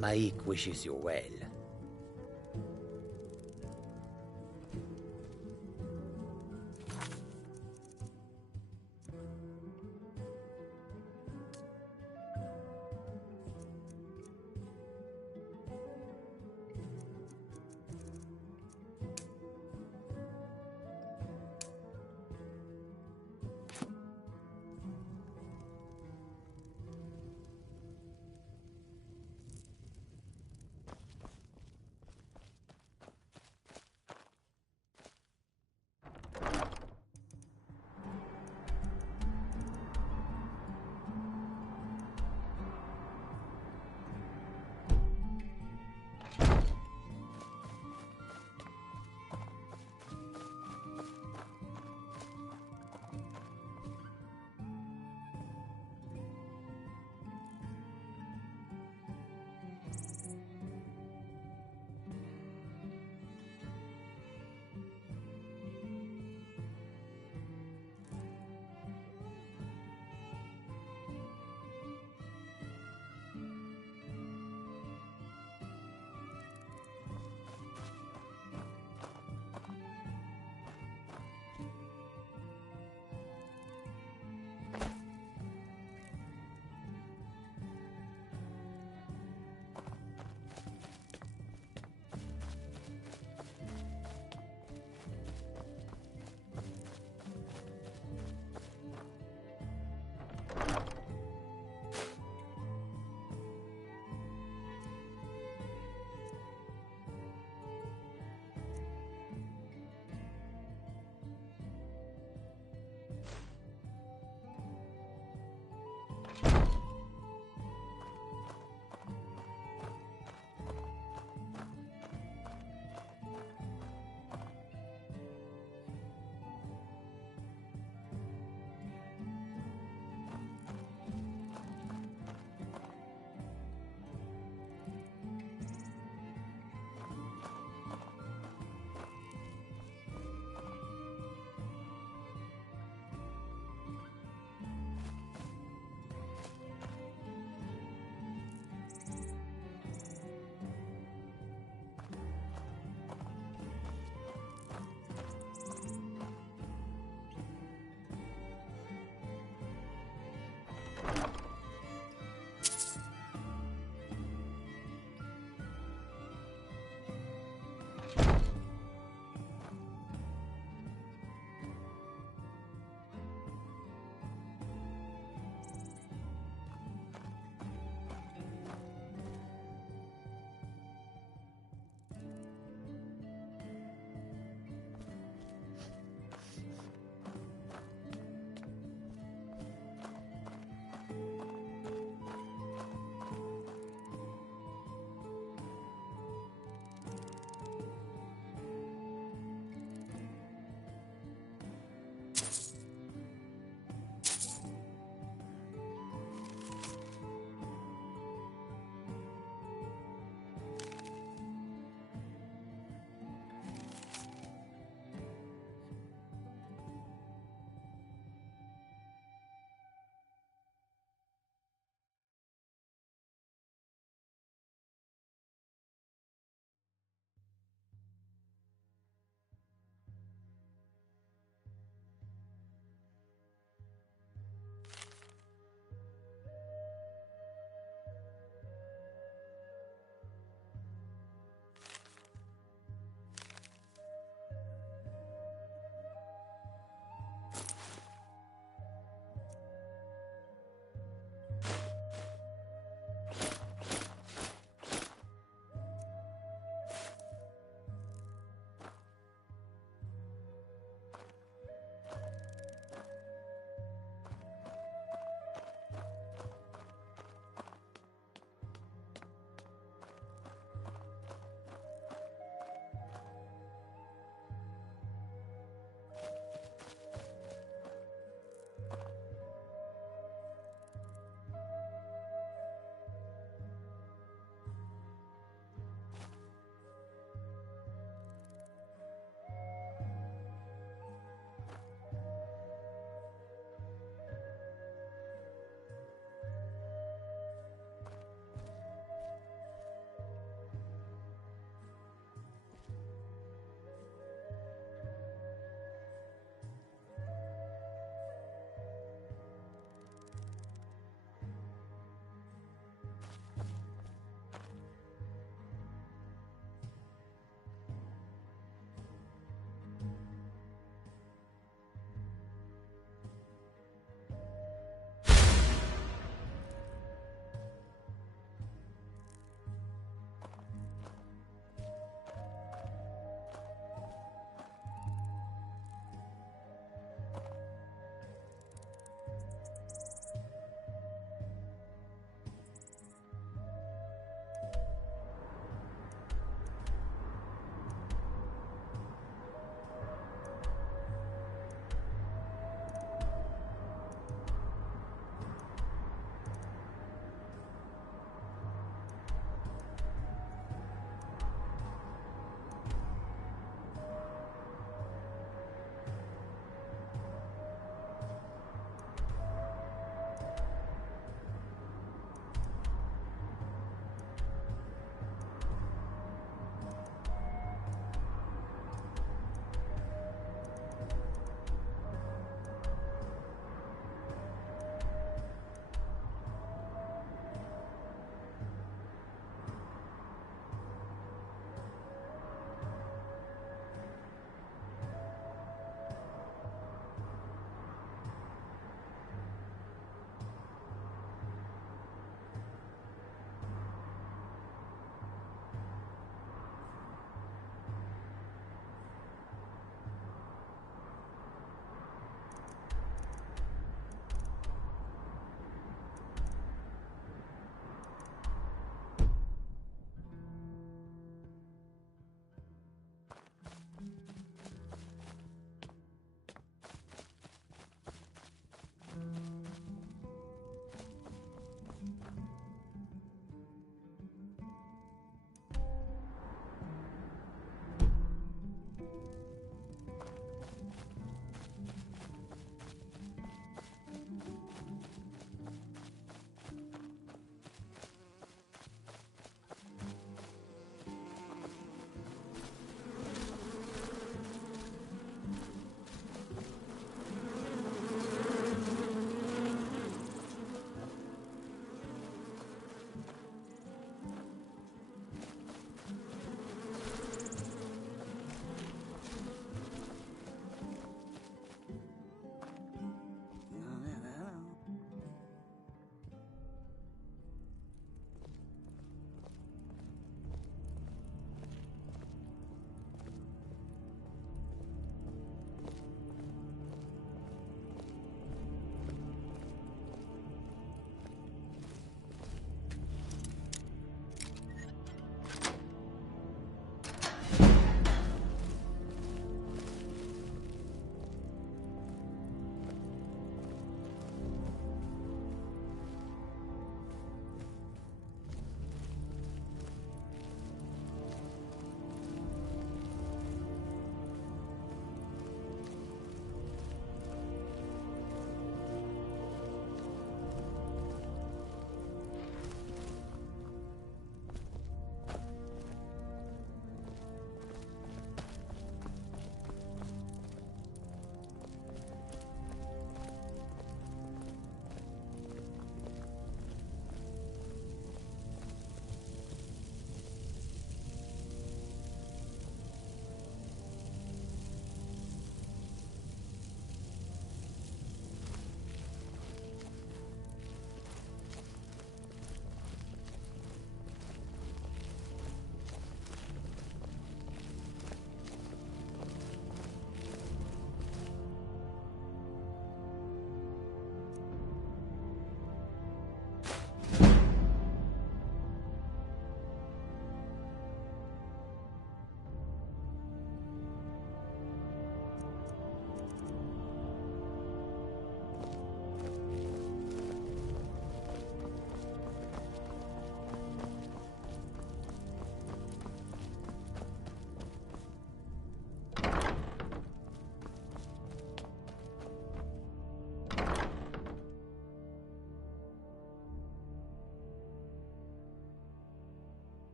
Maik wishes you well.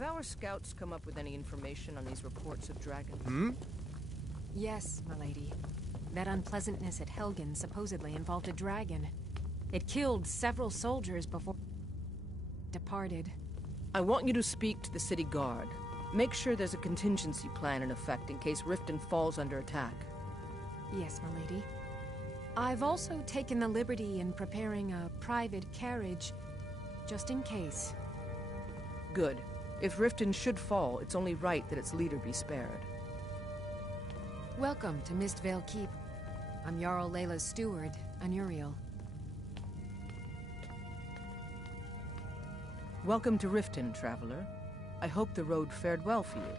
Have our scouts come up with any information on these reports of dragons? Yes, milady. That unpleasantness at Helgen supposedly involved a dragon. It killed several soldiers before it departed. I want you to speak to the city guard. Make sure there's a contingency plan in effect in case Riften falls under attack. Yes, milady. I've also taken the liberty in preparing a private carriage, just in case. Good. If Riften should fall, it's only right that its leader be spared. Welcome to Mistvale Keep. I'm Jarl Layla's steward, Anuriel. Welcome to Riften, traveler. I hope the road fared well for you.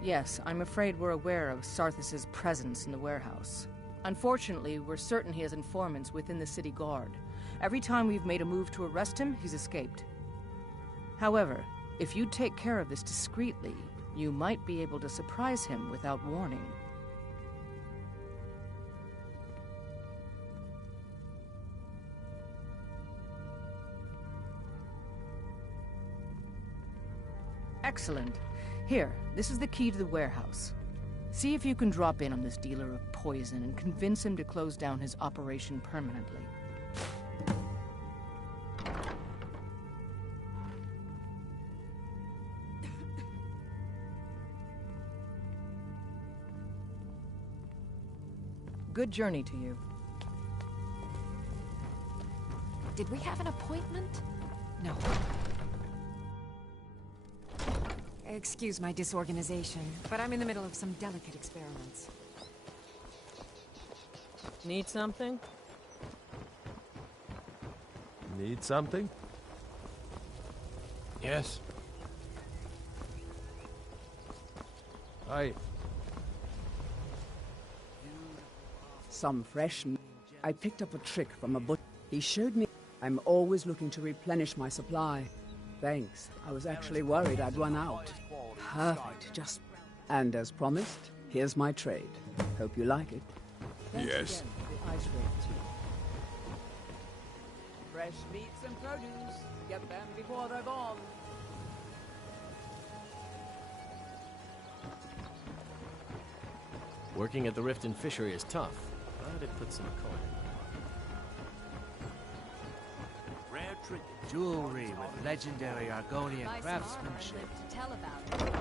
Yes, I'm afraid we're aware of Sarthis' presence in the warehouse. Unfortunately, we're certain he has informants within the city guard. Every time we've made a move to arrest him, he's escaped. However, if you take care of this discreetly, you might be able to surprise him without warning. Excellent. Here, this is the key to the warehouse. See if you can drop in on this dealer of poison and convince him to close down his operation permanently. Good journey to you. Did we have an appointment? No. Excuse my disorganization, but I'm in the middle of some delicate experiments. Need something? Need something? Yes. Some fresh meat. I picked up a trick from a butcher. He showed me. I'm always looking to replenish my supply. Thanks. I was actually worried I'd run out. Perfect, just... And as promised, here's my trade. Hope you like it. Thanks Yes. again for the ice cream too. Fresh meats and produce. Get them before they're gone. Working at the Riften fishery is tough, but it puts some coin in my Rare trick. Jewelry with legendary Argonian craftsmanship. To tell about it.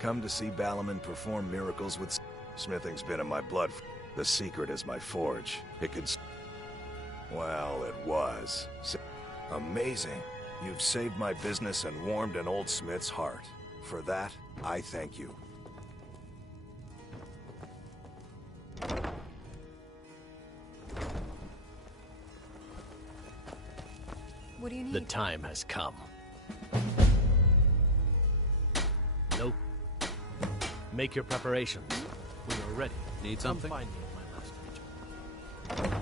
Come to see Balaman perform miracles with... Smithing's been in my blood. The secret is my forge. It could... Well, it was. Amazing. You've saved my business and warmed an old smith's heart. For that, I thank you. What do you need? The time has come. Nope. Make your preparations. We are ready. Need Come something? find me at my last region.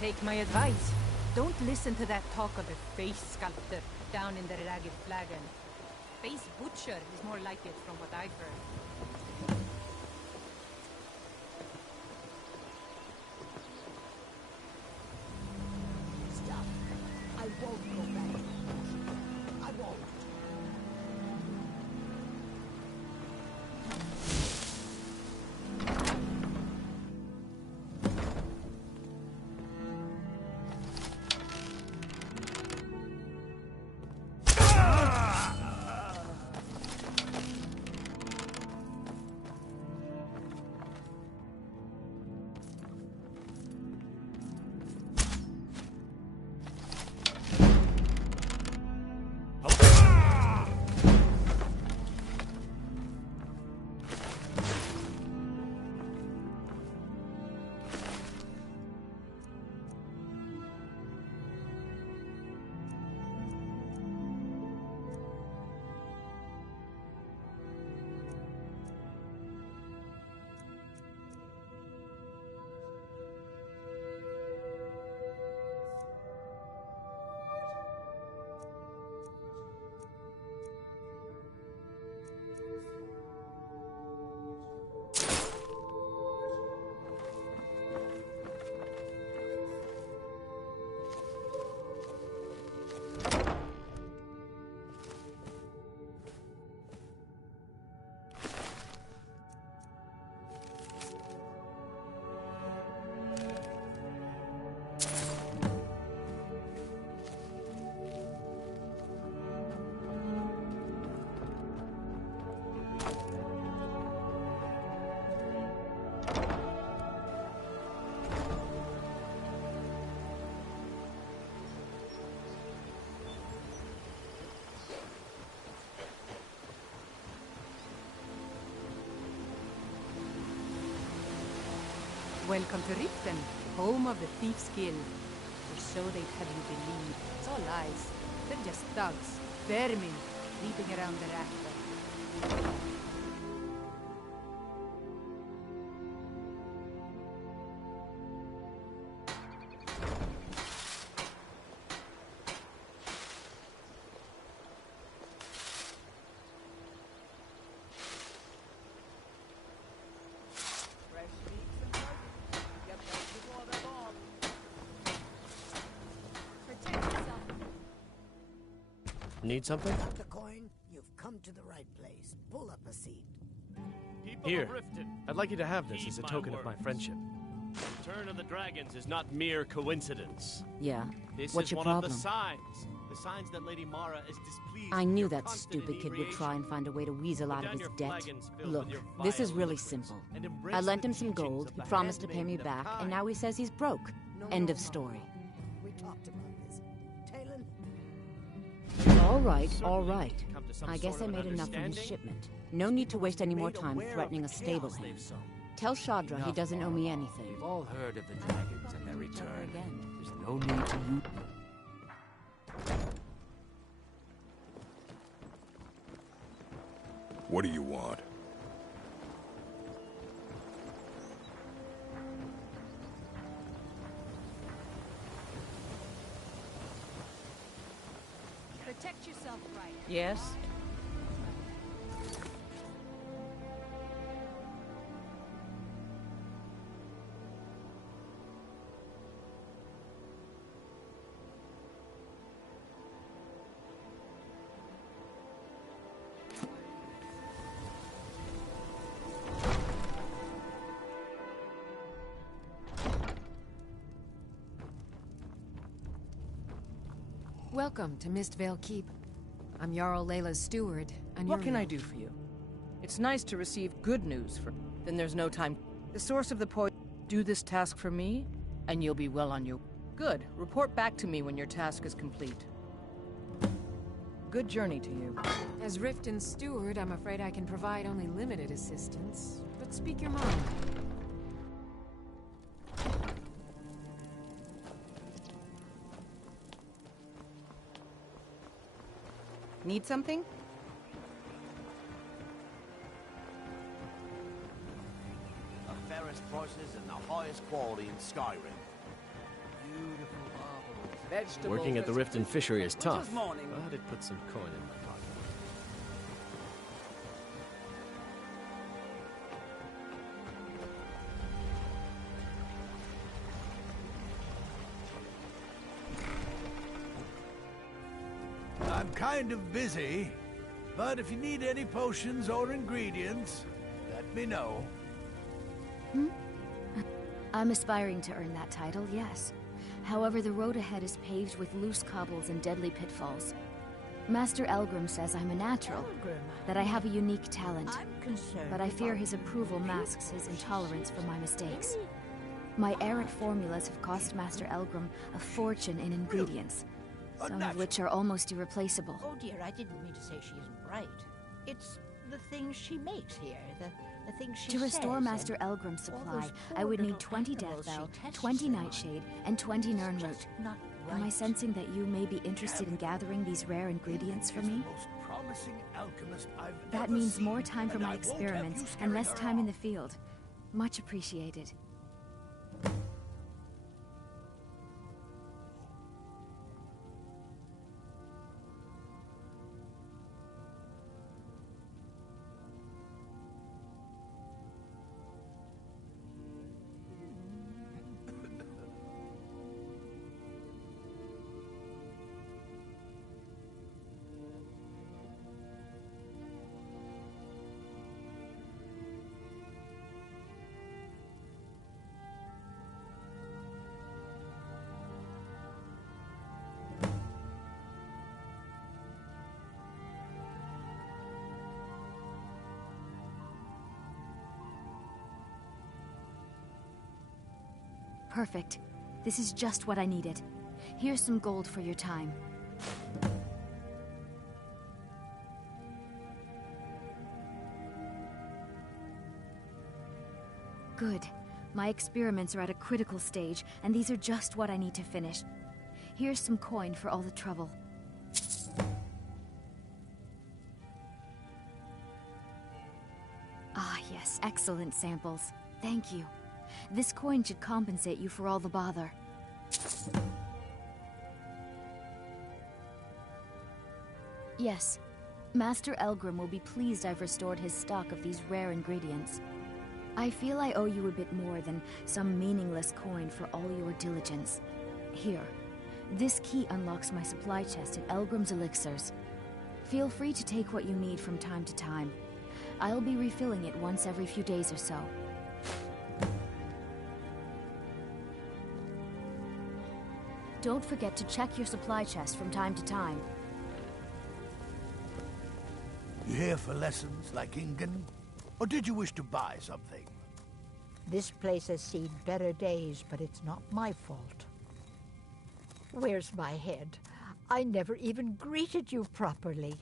Take my advice. Don't listen to that talk of a face sculptor down in the ragged flagon. Face butcher is more like it from what I've heard. Stop. I won't go back. I won't. Welcome to Riften, home of the Thief's Guild. Or so they'd have you believe. It's all lies. They're just thugs, vermin, creeping around the rafter. Need something? Got the coin? You've come to the right place. Pull up a seat. Here. I'd like you to have this as a token of my friendship. Return of the Dragons is not mere coincidence. Yeah. This What's is your one problem? of the signs. The signs that Lady Mara is displeased. I with knew your that constant stupid kid would inebriation. try and find a way to weasel Put out of down his your debt. flagons filled Look, with your this is vile really liquids, simple. and embrace I the lent him some teachings gold, of he the promised to pay me handmaiden of back, and Kai. now he says he's broke. End of story. We talked about this. Talon? All right. Certainly need to come to some I guess sort I of made an enough from his understanding. shipment. No need to waste any more Made time aware of threatening the a stable chaos hand. they've sown. Tell Shadra he Enough, doesn't owe me Mara. anything. We've all heard of the dragons and their return. Again. There's no need to use... What do you want? Protect yourself, right? Yes? Welcome to Mistvale Keep. I'm Jarl Layla's steward, and What can I do for you? It's nice to receive good news for... Then there's no time. The source of the poison... Do this task for me, and you'll be well on your... Good. Report back to me when your task is complete. Good journey to you. As Riften's steward, I'm afraid I can provide only limited assistance. But speak your mind. Need something? The fairest prices and the highest quality in Skyrim. Beautiful marbles. Vegetables. Working at the Riften fishery is tough, morning? but it puts some coin in my pocket. I'm kind of busy, but if you need any potions or ingredients, let me know. I'm aspiring to earn that title, yes. However, the road ahead is paved with loose cobbles and deadly pitfalls. Master Elgrim says I'm a natural, that I have a unique talent, but I fear his approval masks his intolerance for my mistakes. My errant formulas have cost Master Elgrim a fortune in ingredients, some of which are almost irreplaceable. Oh dear, I didn't mean to say she isn't right. It's the things she makes here, the things she To restore says, Master and Elgrim's all supply, those I poor would need little 20 animals Death Bell, she tests 20 them on. Nightshade, and 20 Nirnroot. Just not Am I right. sensing that you may be interested in gathering these rare ingredients for me? The most promising alchemist I've That ever means seen, more time for and my I won't have experiments you and scaring less her time in the off. field. Much appreciated. Perfect. This is just what I needed. Here's some gold for your time. Good. My experiments are at a critical stage, and these are just what I need to finish. Here's some coin for all the trouble. Ah, yes, excellent samples. Thank you. This coin should compensate you for all the bother. Yes. Master Elgrim will be pleased I've restored his stock of these rare ingredients. I feel I owe you a bit more than some meaningless coin for all your diligence. Here. This key unlocks my supply chest at Elgrim's Elixirs. Feel free to take what you need from time to time. I'll be refilling it once every few days or so. Don't forget to check your supply chest from time to time. You here for lessons like Ingen? Or did you wish to buy something? This place has seen better days, but it's not my fault. Where's my head? I never even greeted you properly.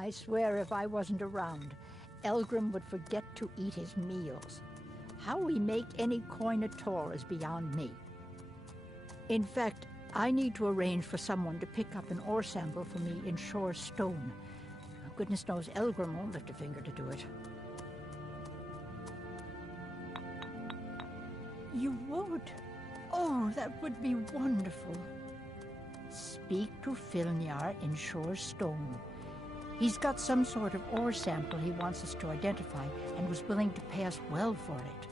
I swear if I wasn't around, Elgrim would forget to eat his meals. How we make any coin at all is beyond me. In fact, I need to arrange for someone to pick up an ore sample for me in Shore Stone. Goodness knows Elgrim won't lift a finger to do it. You would? Oh, that would be wonderful. Speak to Filnyar in Shore Stone. He's got some sort of ore sample he wants us to identify and was willing to pay us well for it.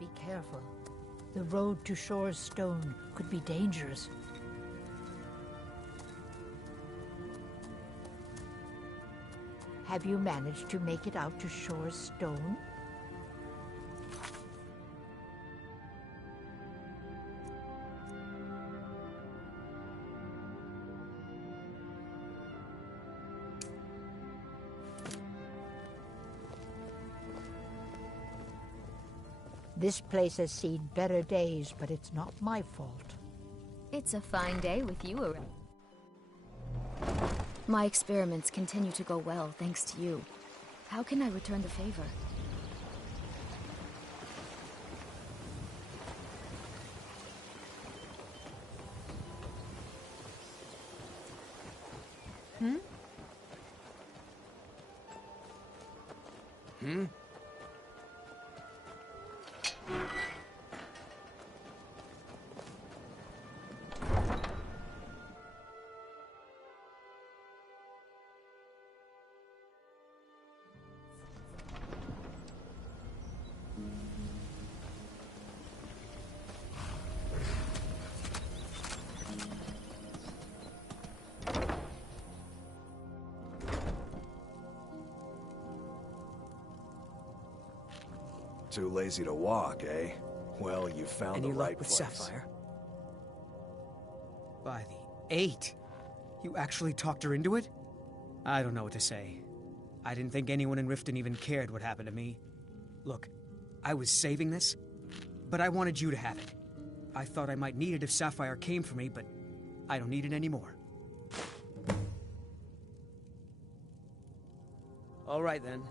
Be careful. The road to Shore's Stone could be dangerous. Have you managed to make it out to Shore's Stone? This place has seen better days, but it's not my fault. It's a fine day with you around. My experiments continue to go well, thanks to you. How can I return the favor? Hmm? Hmm? Too lazy to walk, eh? Well, you found the right place. Any luck with Sapphire? By the 8! You actually talked her into it? I don't know what to say. I didn't think anyone in Riften even cared what happened to me. Look, I was saving this, but I wanted you to have it. I thought I might need it if Sapphire came for me, but I don't need it anymore. All right, then.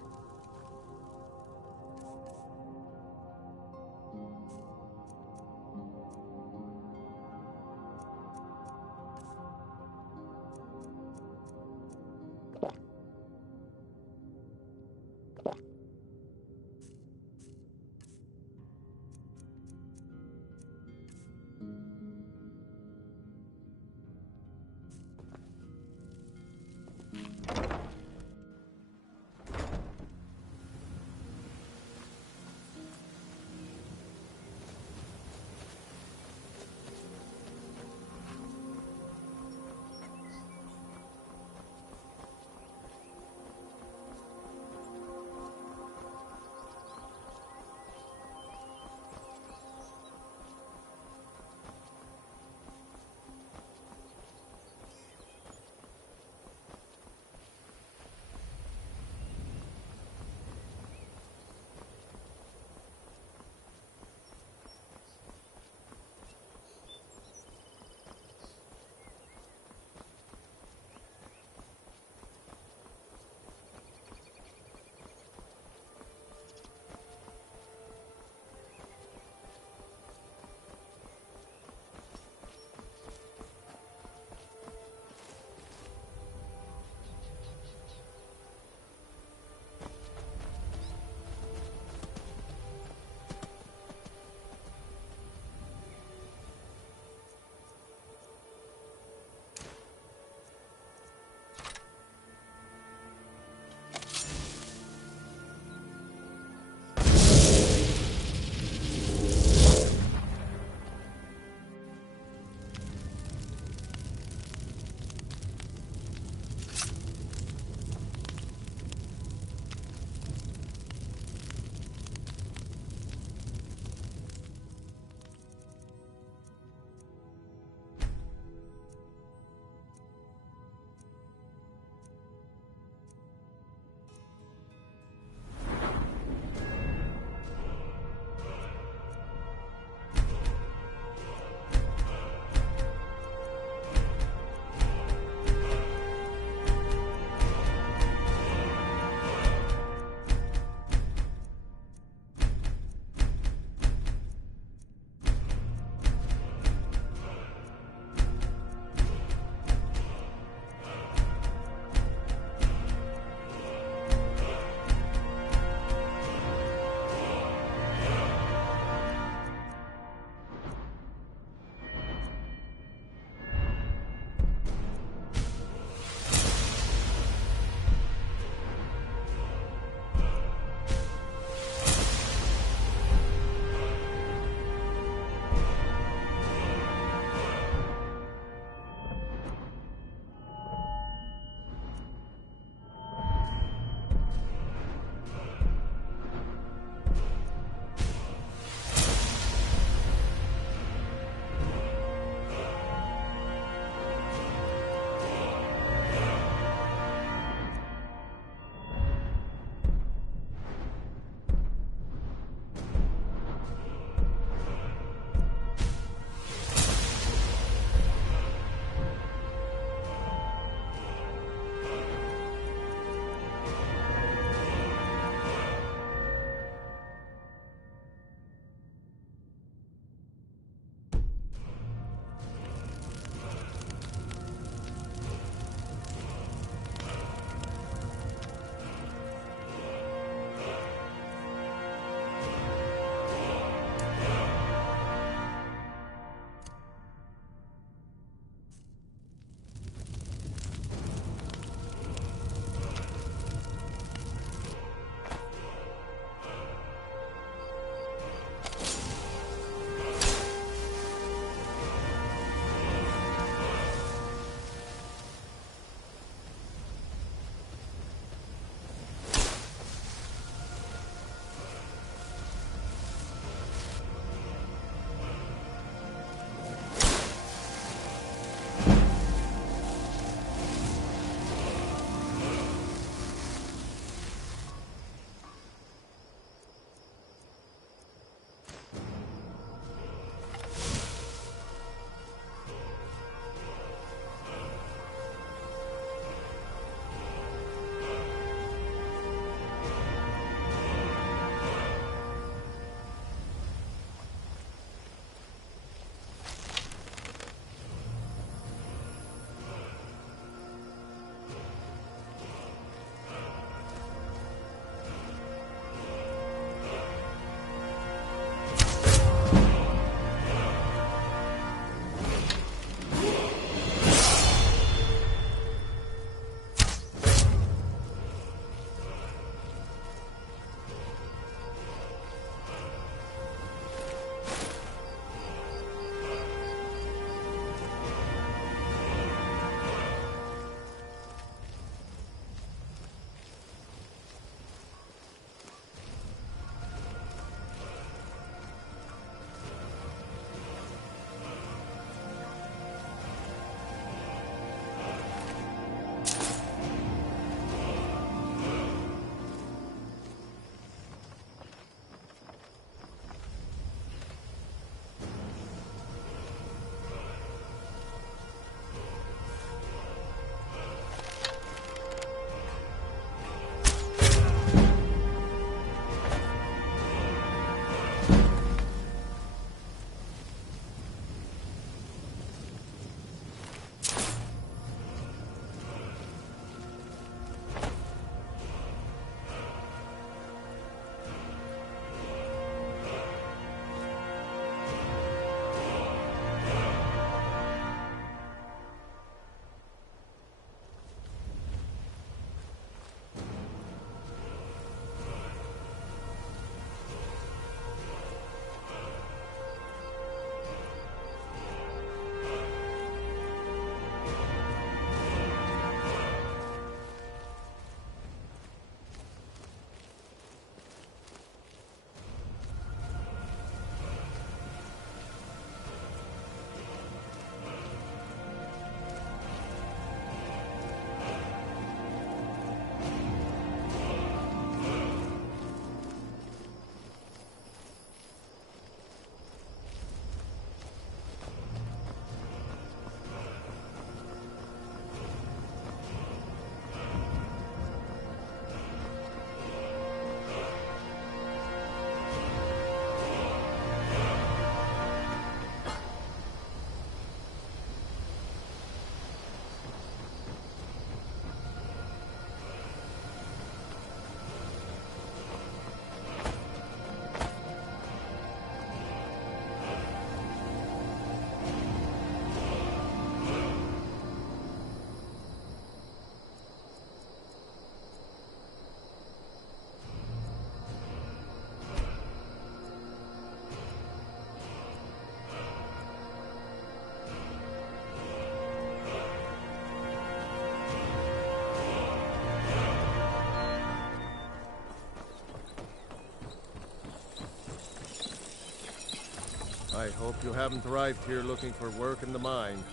I hope you haven't arrived here looking for work in the mine.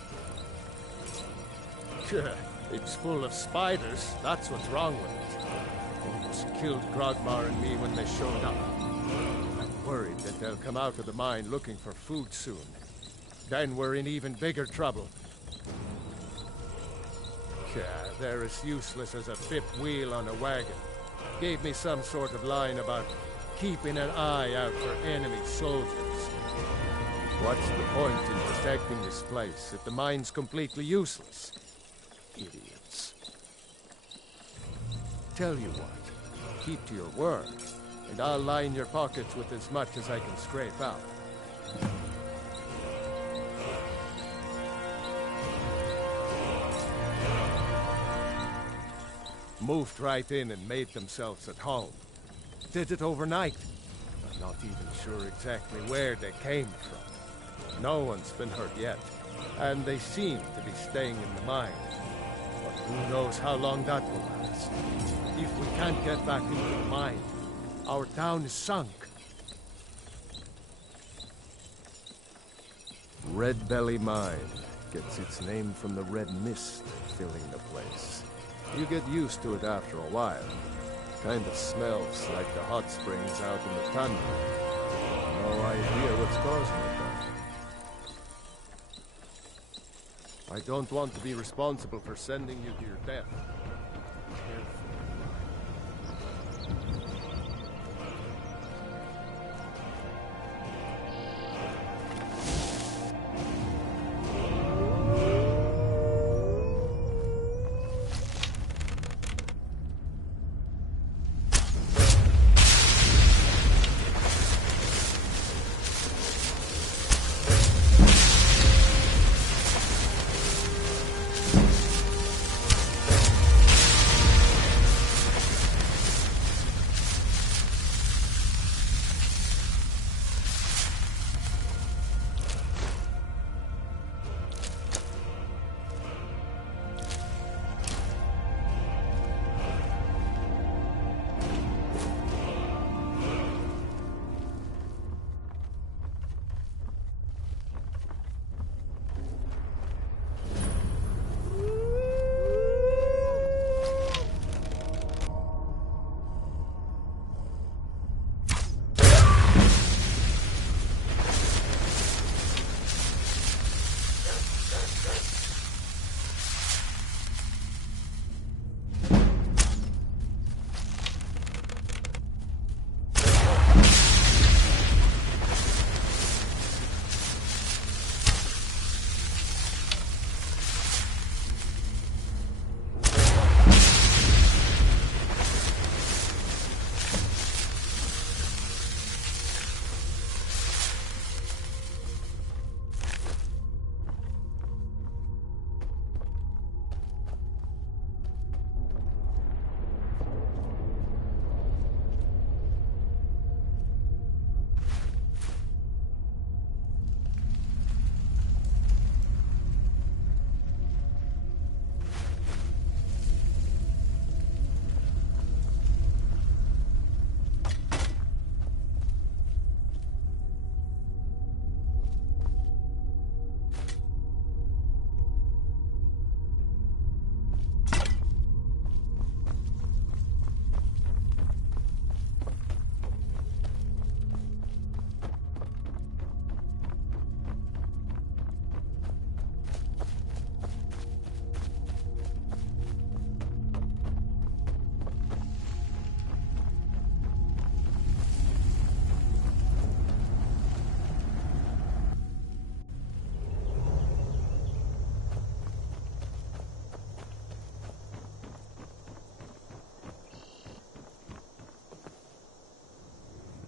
It's full of spiders. That's what's wrong with it. Almost killed Grogmar and me when they showed up. I'm worried that they'll come out of the mine looking for food soon. Then we're in even bigger trouble. They're as useless as a fifth wheel on a wagon. Gave me some sort of line about keeping an eye out for enemy soldiers. What's the point in protecting this place if the mine's completely useless? Idiots. Tell you what, keep to your word, and I'll line your pockets with as much as I can scrape out. Moved right in and made themselves at home. Did it overnight. I'm not even sure exactly where they came from. No one's been hurt yet, and they seem to be staying in the mine. But who knows how long that will last. If we can't get back into the mine, our town is sunk. Red Belly Mine gets its name from the red mist filling the place. You get used to it after a while. Kind of smells like the hot springs out in the tundra. No idea what's causing it, though. I don't want to be responsible for sending you to your death. Be careful.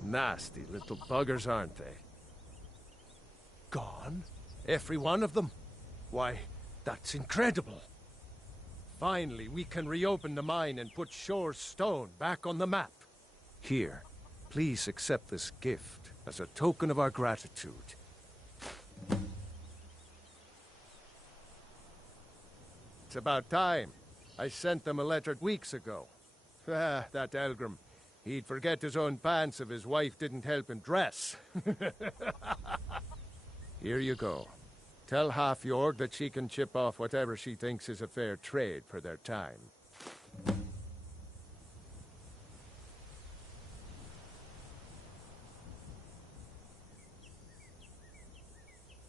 Nasty little buggers, aren't they? Gone? Every one of them? Why, that's incredible. Finally, we can reopen the mine and put Shore's Stone back on the map. Here, please accept this gift as a token of our gratitude. It's about time. I sent them a letter weeks ago. Ah, that Elgrim. He'd forget his own pants if his wife didn't help him dress. Here you go. Tell Half-Jorg that she can chip off whatever she thinks is a fair trade for their time.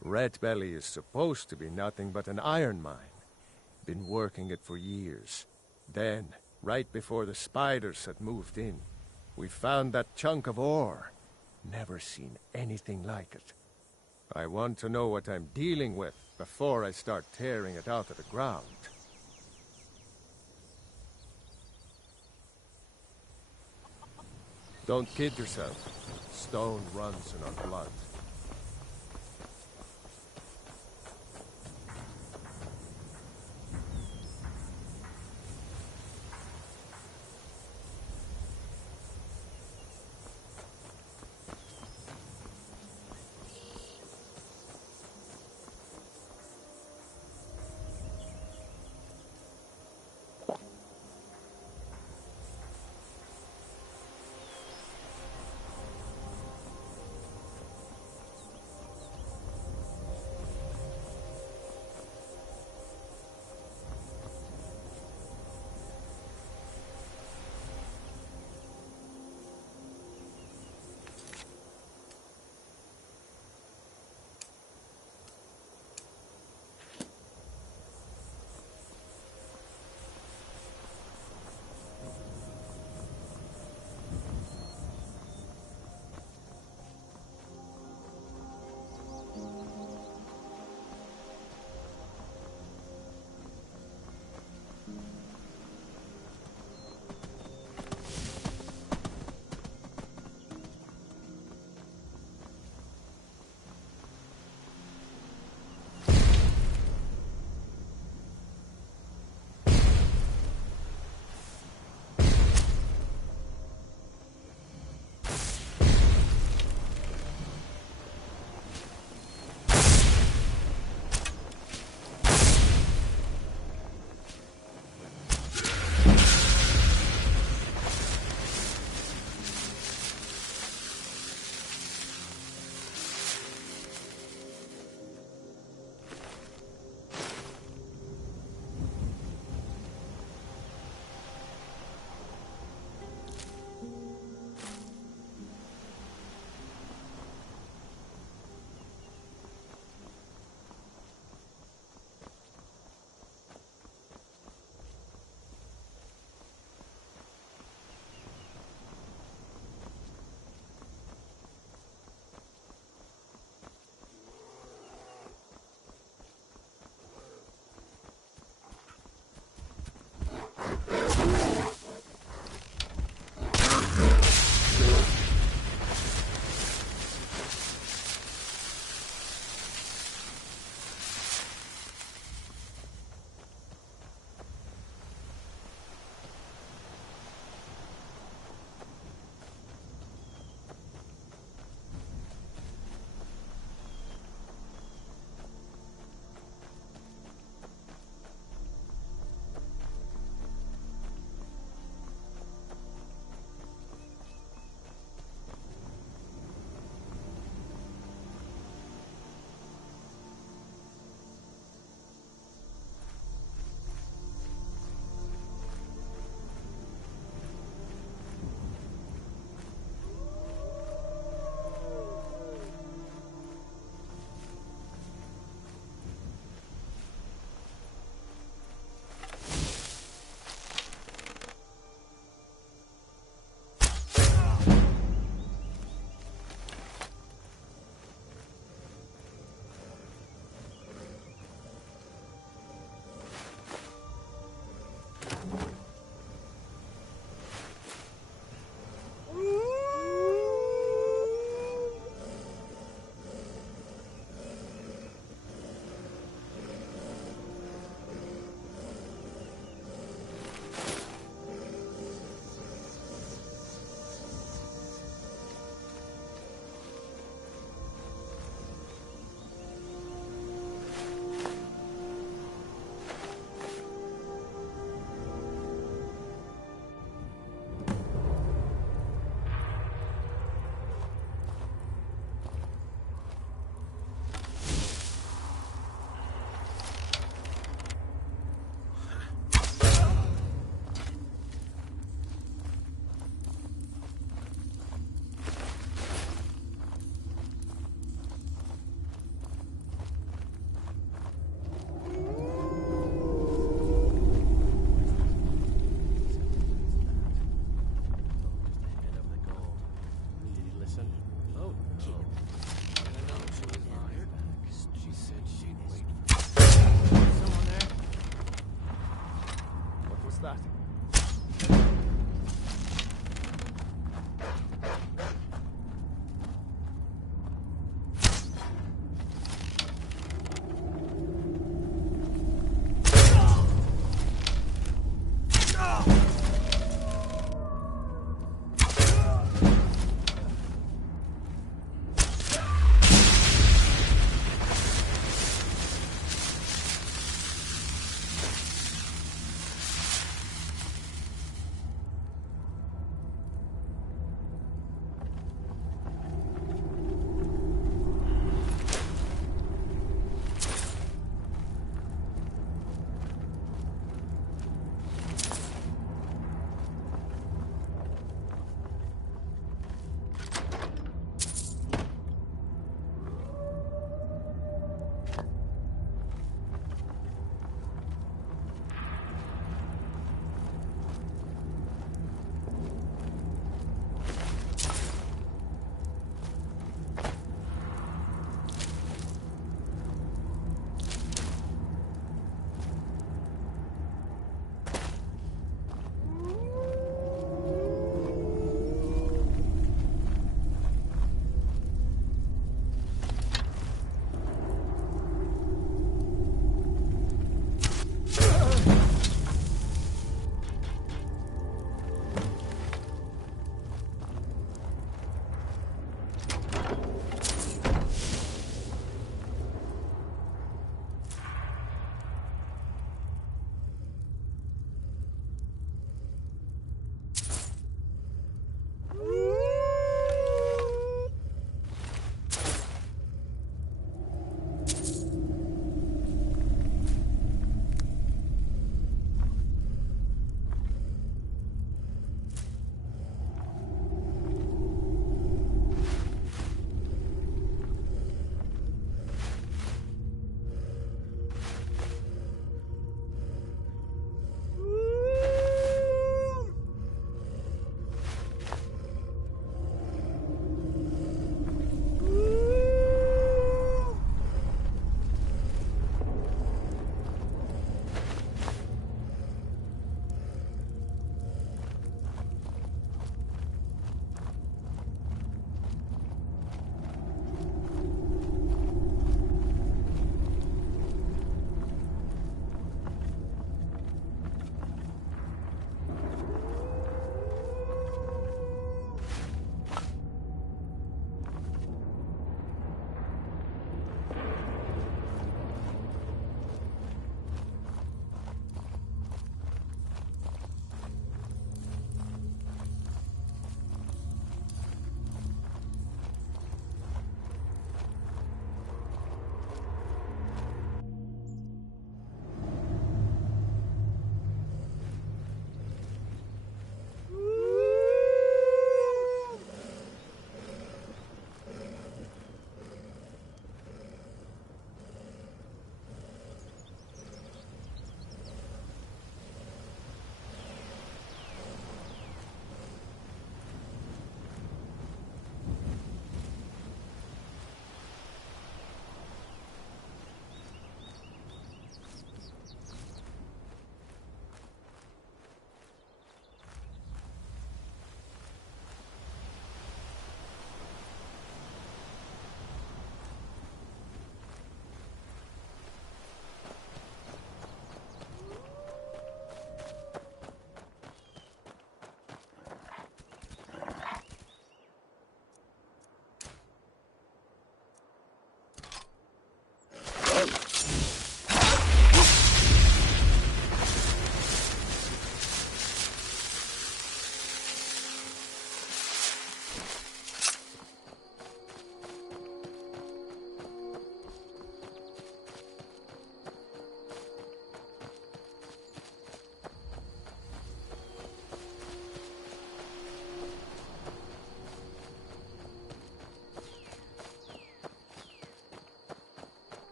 Red Belly is supposed to be nothing but an iron mine. Been working it for years. Then, right before the spiders had moved in, we found that chunk of ore. Never seen anything like it. I want to know what I'm dealing with before I start tearing it out of the ground. Don't kid yourself. Stone runs in our blood.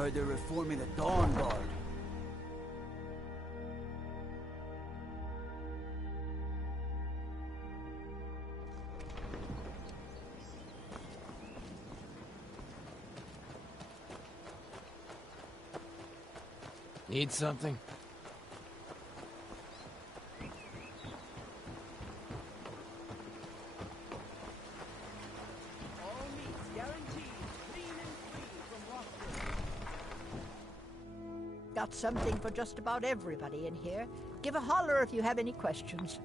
Heard they're reforming the Dawn Guard. Need something? Got something for just about everybody in here. Give a holler if you have any questions.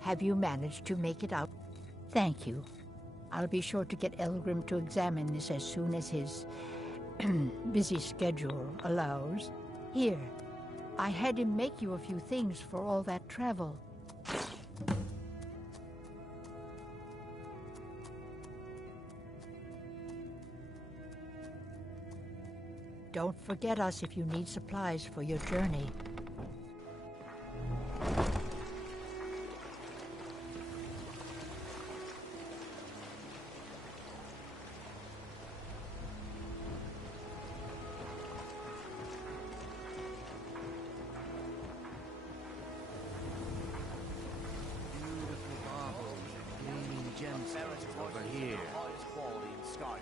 Have you managed to make it out? Thank you. I'll be sure to get Elgrim to examine this as soon as his busy schedule allows. Here, I had him make you a few things for all that travel. Don't forget us if you need supplies for your journey. Over here. Highest quality in Skyrim.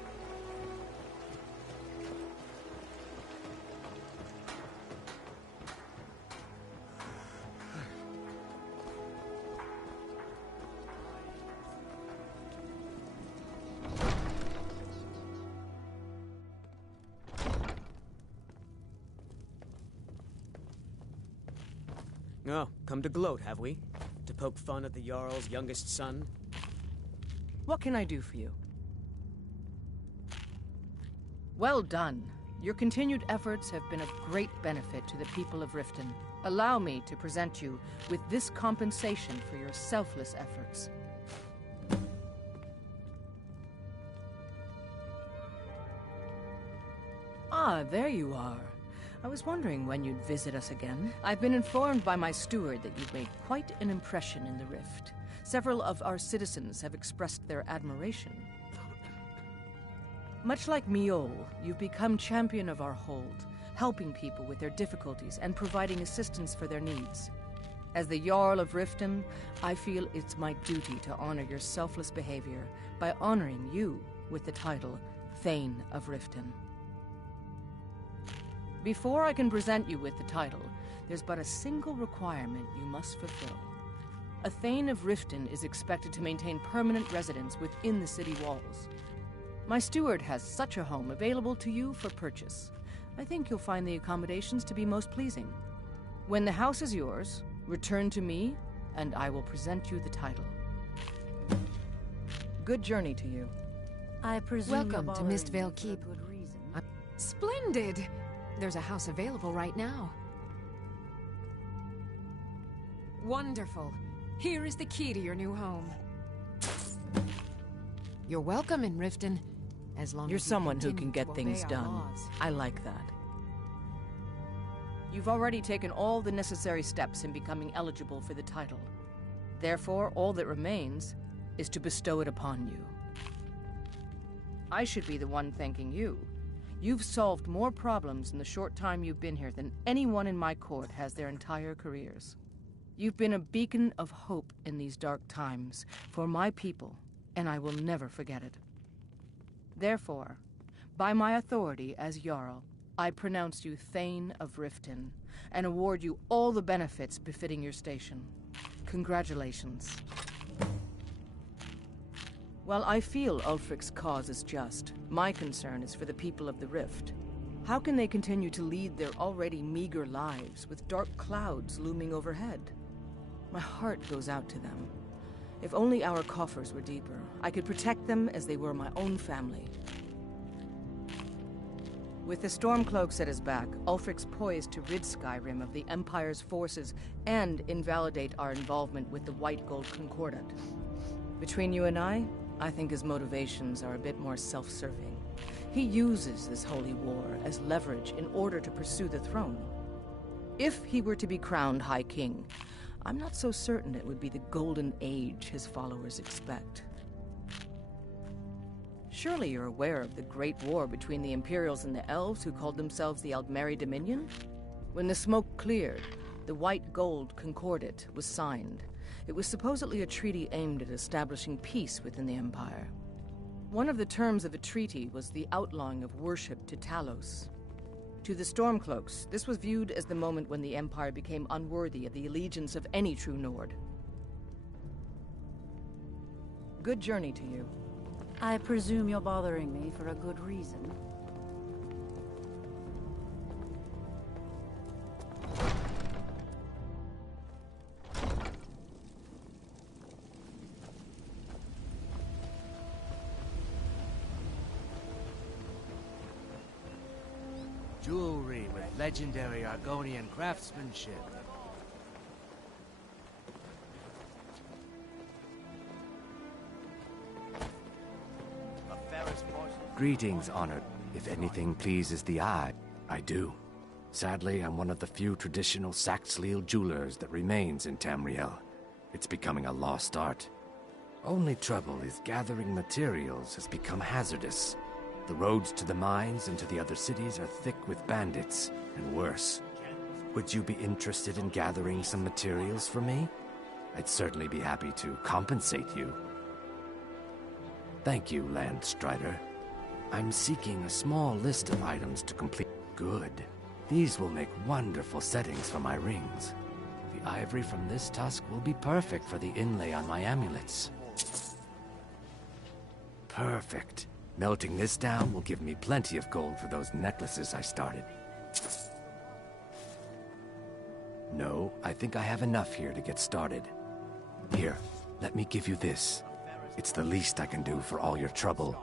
Oh, come to gloat, have we? To poke fun at the Jarl's youngest son? What can I do for you? Well done. Your continued efforts have been of great benefit to the people of Riften. Allow me to present you with this compensation for your selfless efforts. Ah, there you are. I was wondering when you'd visit us again. I've been informed by my steward that you've made quite an impression in the Rift. Several of our citizens have expressed their admiration. Much like Miol, you've become champion of our hold, helping people with their difficulties and providing assistance for their needs. As the Jarl of Riften, I feel it's my duty to honor your selfless behavior by honoring you with the title Thane of Riften. Before I can present you with the title, there's but a single requirement you must fulfill. A Thane of Riften is expected to maintain permanent residence within the city walls. My steward has such a home available to you for purchase. I think you'll find the accommodations to be most pleasing. When the house is yours, return to me, and I will present you the title. Good journey to you. I presume Welcome to Mistvale Keep. Splendid! There's a house available right now. Wonderful. Here is the key to your new home. You're welcome in Riften, as long You're as you someone who continue can get to things obey our done. laws. I like that. You've already taken all the necessary steps in becoming eligible for the title. Therefore, all that remains is to bestow it upon you. I should be the one thanking you. You've solved more problems in the short time you've been here than anyone in my court has their entire careers. You've been a beacon of hope in these dark times for my people, and I will never forget it. Therefore, by my authority as Jarl, I pronounce you Thane of Riften, and award you all the benefits befitting your station. Congratulations. While I feel Ulfric's cause is just, my concern is for the people of the Rift. How can they continue to lead their already meager lives with dark clouds looming overhead? My heart goes out to them. If only our coffers were deeper, I could protect them as they were my own family. With the Stormcloaks at his back, Ulfric's poised to rid Skyrim of the Empire's forces and invalidate our involvement with the White Gold Concordat. Between you and I think his motivations are a bit more self-serving. He uses this holy war as leverage in order to pursue the throne. If he were to be crowned High King, I'm not so certain it would be the golden age his followers expect. Surely you're aware of the Great War between the Imperials and the Elves who called themselves the Aldmeri Dominion? When the smoke cleared, the White Gold Concordat was signed. It was supposedly a treaty aimed at establishing peace within the Empire. One of the terms of the treaty was the outlawing of worship to Talos. To the Stormcloaks, this was viewed as the moment when the Empire became unworthy of the allegiance of any true Nord. Good journey to you. I presume you're bothering me for a good reason. Jewelry with legendary Argonian craftsmanship. Greetings, honored. If anything pleases the eye, I do. Sadly, I'm one of the few traditional Saxhleel jewelers that remains in Tamriel. It's becoming a lost art. Only trouble is gathering materials has become hazardous. The roads to the mines and to the other cities are thick with bandits, and worse. Would you be interested in gathering some materials for me? I'd certainly be happy to compensate you. Thank you, Landstrider. I'm seeking a small list of items to complete. Good. These will make wonderful settings for my rings. The ivory from this tusk will be perfect for the inlay on my amulets. Perfect. Melting this down will give me plenty of gold for those necklaces I started. No, I think I have enough here to get started. Here, let me give you this. It's the least I can do for all your trouble.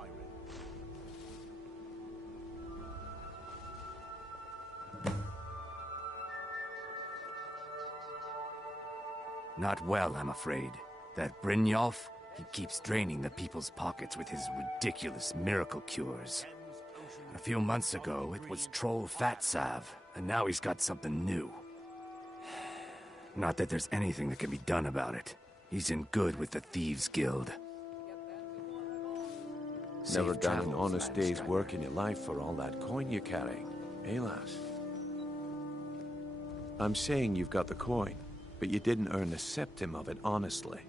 Not well, I'm afraid. That Brynjolf, he keeps draining the people's pockets with his ridiculous miracle cures. A few months ago, it was Troll Fatsav, and now he's got something new. Not that there's anything that can be done about it. He's in good with the Thieves' Guild. Never done an honest day's work in your life for all that coin you're carrying, eh, lass? I'm saying you've got the coin, but you didn't earn a septim of it honestly.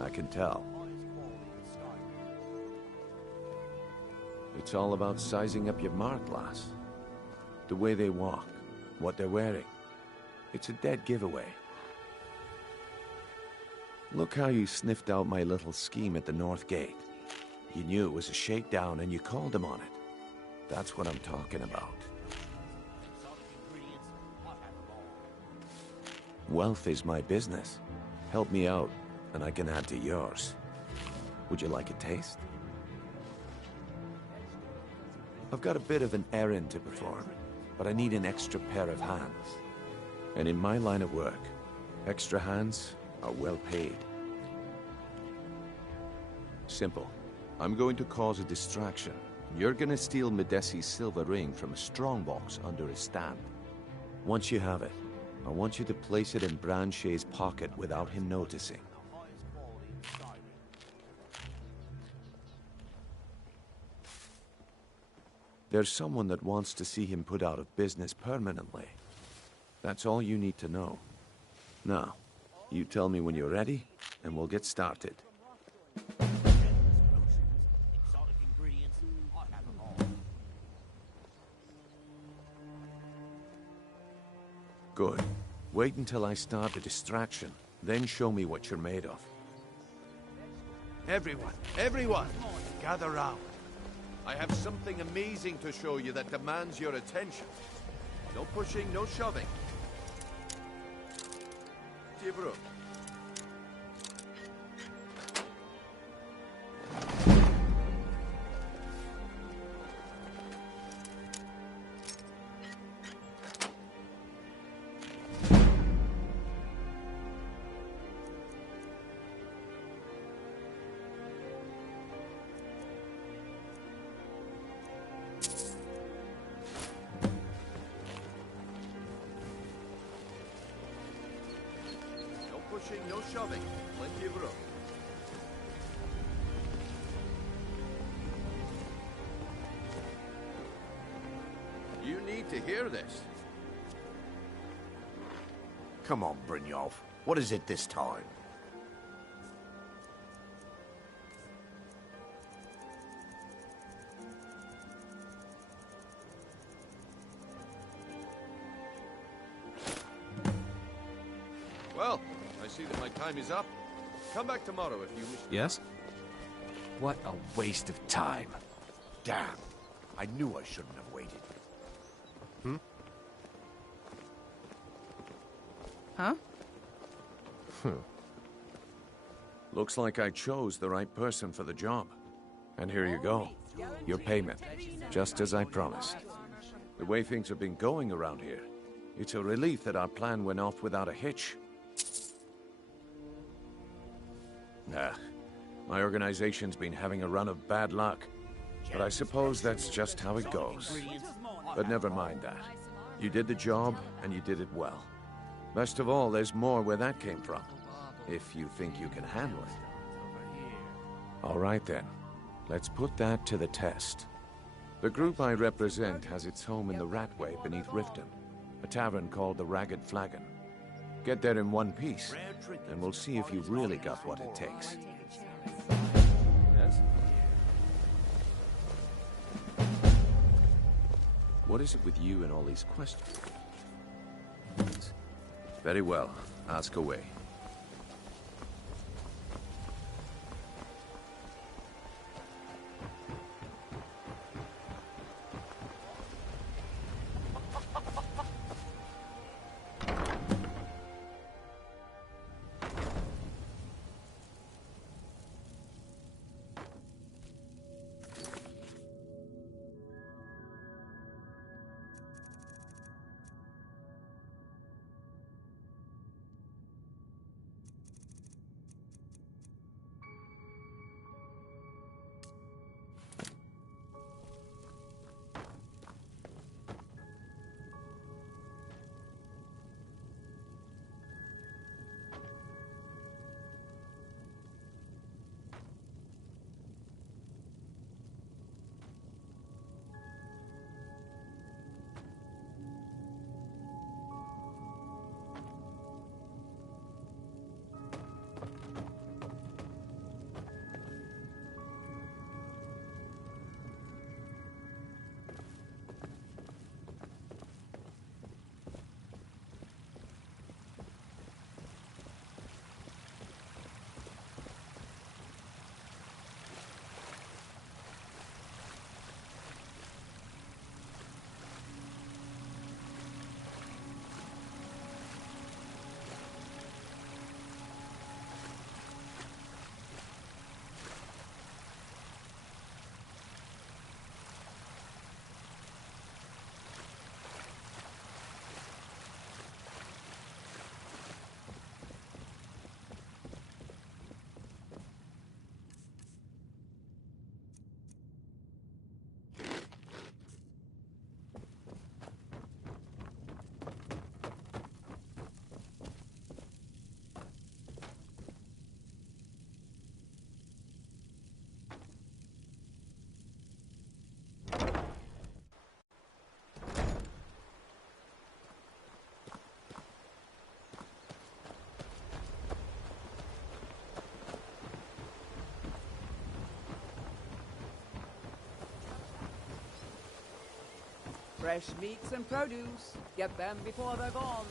I can tell. It's all about sizing up your mark, lass. The way they walk, what they're wearing. It's a dead giveaway. Look how you sniffed out my little scheme at the North Gate. You knew it was a shakedown and you called him on it. That's what I'm talking about. Wealth is my business. Help me out, and I can add to yours. Would you like a taste? I've got a bit of an errand to perform, but I need an extra pair of hands. And in my line of work, extra hands are well paid. Simple. I'm going to cause a distraction. You're gonna steal Medesi's silver ring from a strongbox under his stand. Once you have it, I want you to place it in Branche's pocket without him noticing. There's someone that wants to see him put out of business permanently. That's all you need to know. Now, you tell me when you're ready, and we'll get started. Good. Wait until I start the distraction, then show me what you're made of. Everyone, gather round. I have something amazing to show you that demands your attention. No pushing, no shoving. Tibro. Pushing, no shoving. Plenty of room. need to hear this. Come on, Brynjolf. What is it this time? Well, I see that my time is up. Come back tomorrow if you wish. Yes? What a waste of time. Damn. I knew I shouldn't have waited. Hmm? Huh? Looks like I chose the right person for the job. And here you go. Your payment. Just as I promised. The way things have been going around here, it's a relief that our plan went off without a hitch. Nah. My organization's been having a run of bad luck. But I suppose that's just how it goes. But never mind that. You did the job, and you did it well. Best of all, there's more where that came from. If you think you can handle it. All right then. Let's put that to the test. The group I represent has its home in the Ratway beneath Riften, a tavern called the Ragged Flagon. Get there in one piece, and we'll see if you've really got what it takes. Yes? What is it with you and all these questions? Very well. Ask away. Fresh meats and produce. Get them before they're gone.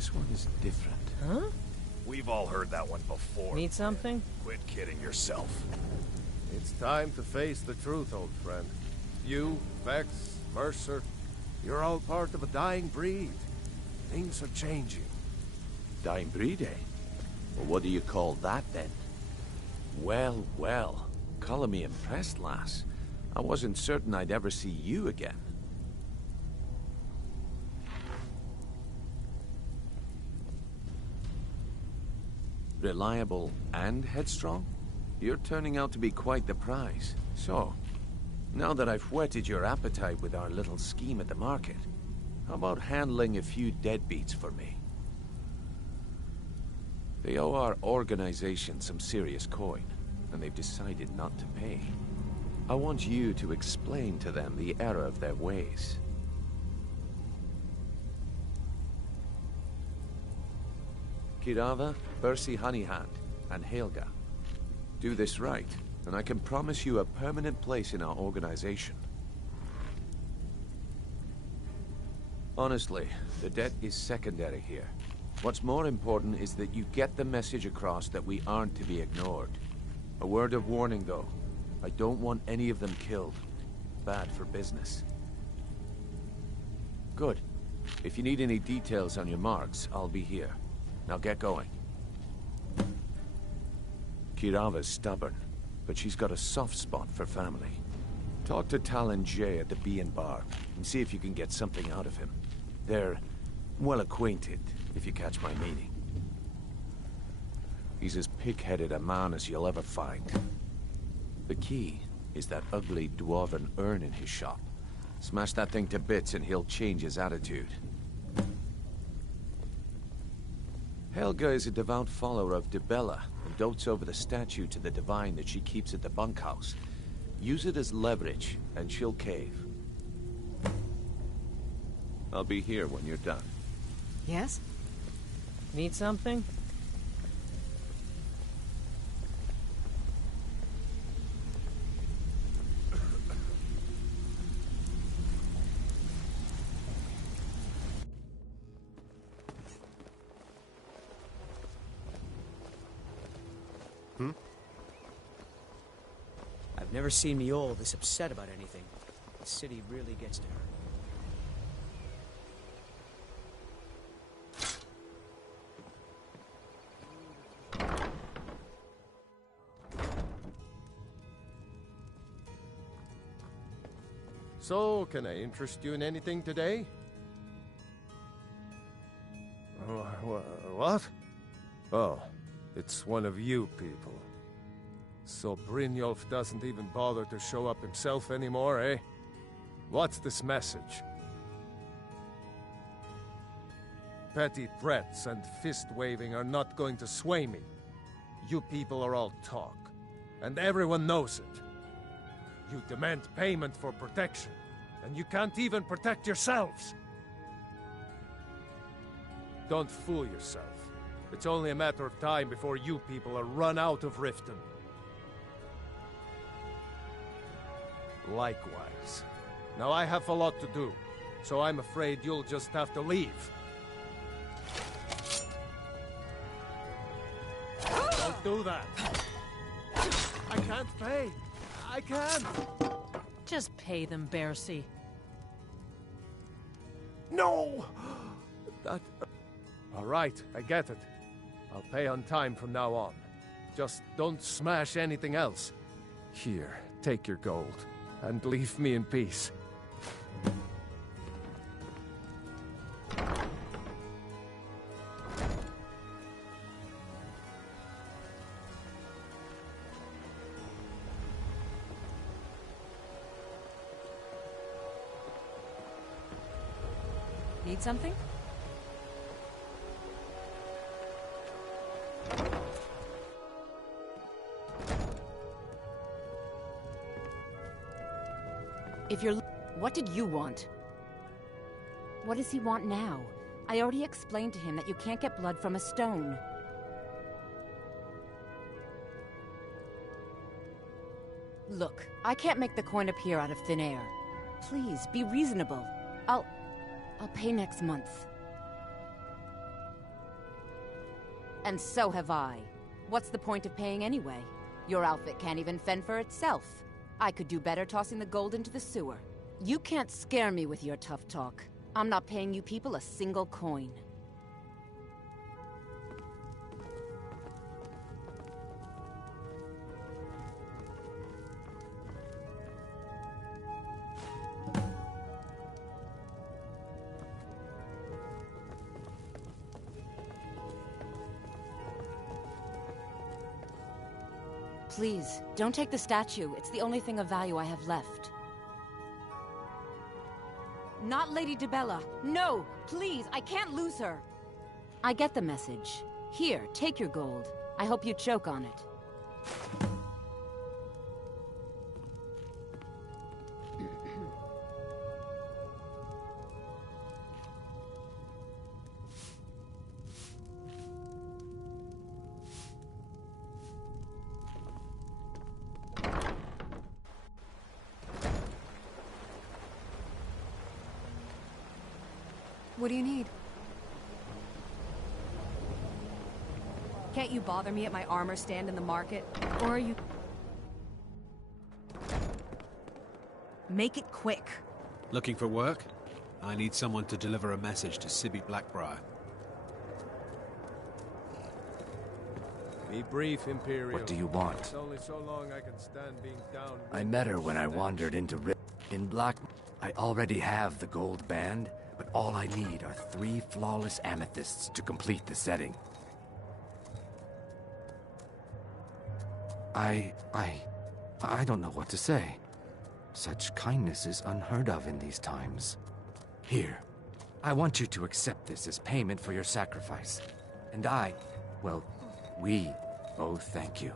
this one is different. Huh? We've all heard that one before. Need something? Quit kidding yourself. It's time to face the truth, old friend. You, Vex, Mercer, you're all part of a dying breed. Things are changing. Dying breed, eh? Well, what do you call that, then? Well, well. Color me impressed, lass. I wasn't certain I'd ever see you again. Reliable and headstrong? You're turning out to be quite the prize. So, now that I've whetted your appetite with our little scheme at the market, how about handling a few deadbeats for me? They owe our organization some serious coin, and they've decided not to pay. I want you to explain to them the error of their ways. Kirava, Bersi Honeyhand, and Helga. Do this right, and I can promise you a permanent place in our organization. Honestly, the debt is secondary here. What's more important is that you get the message across that we aren't to be ignored. A word of warning, though. I don't want any of them killed. Bad for business. Good. If you need any details on your marks, I'll be here. Now get going. Kirava's stubborn, but she's got a soft spot for family. Talk to Talon Jay at the Bee and Bar, and see if you can get something out of him. They're well acquainted, if you catch my meaning. He's as pig-headed a man as you'll ever find. The key is that ugly dwarven urn in his shop. Smash that thing to bits and he'll change his attitude. Helga is a devout follower of Dibella and dotes over the statue to the divine that she keeps at the bunkhouse. Use it as leverage, and she'll cave. I'll be here when you're done. Yes? Need something? I've never seen Miol this upset about anything. The city really gets to her. So, can I interest you in anything today? What? Oh, it's one of you people. So Brynjolf doesn't even bother to show up himself anymore, eh? What's this message? Petty threats and fist-waving are not going to sway me. You people are all talk, and everyone knows it. You demand payment for protection, and you can't even protect yourselves. Don't fool yourself. It's only a matter of time before you people are run out of Riften. Likewise. Now I have a lot to do, so I'm afraid you'll just have to leave. Don't do that. I can't pay. I can't. Just pay them, Bersi. No! That... All right, I get it. I'll pay on time from now on. Just don't smash anything else. Here, take your gold, and leave me in peace. Need something? If you're... What did you want? What does he want now? I already explained to him that you can't get blood from a stone. Look, I can't make the coin appear out of thin air. Please, be reasonable. I'll pay next month. And so have I. What's the point of paying anyway? Your outfit can't even fend for itself. I could do better tossing the gold into the sewer. You can't scare me with your tough talk. I'm not paying you people a single coin. Please, don't take the statue. It's the only thing of value I have left. Not Lady DeBella. No! Please, I can't lose her! I get the message. Here, take your gold. I hope you choke on it. What do you need? Can't you bother me at my armor stand in the market? Or are you... Make it quick. Looking for work? I need someone to deliver a message to Sibby Blackbriar. Be brief, Imperial. What do you want? It's only so long I can stand being down. I met her when I wandered into in Black. I already have the gold band, but all I need are 3 flawless amethysts to complete the setting. I don't know what to say. Such kindness is unheard of in these times. Here, I want you to accept this as payment for your sacrifice. And we both thank you.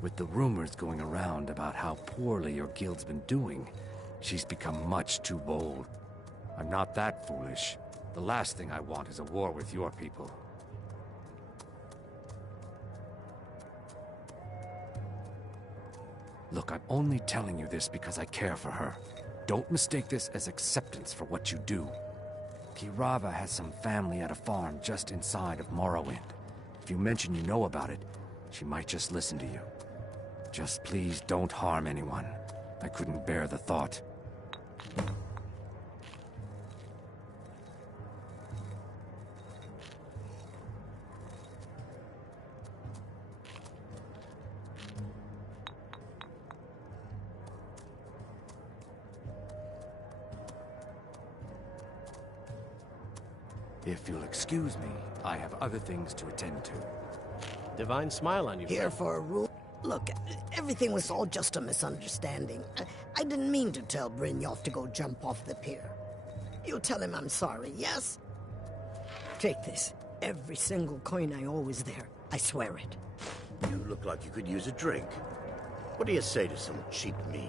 With the rumors going around about how poorly your guild's been doing, she's become much too bold. I'm not that foolish. The last thing I want is a war with your people. Look, I'm only telling you this because I care for her. Don't mistake this as acceptance for what you do. Kirava has some family at a farm just inside of Morrowind. If you mention you know about it, she might just listen to you. Just please don't harm anyone. I couldn't bear the thought. If you'll excuse me, I have other things to attend to. Divine smile on you. Here for a rule. Look, everything was all just a misunderstanding. I didn't mean to tell Brynjolf to go jump off the pier. You'll tell him I'm sorry, yes? Take this. Every single coin I owe is there. I swear it. You look like you could use a drink. What do you say to some cheap mead?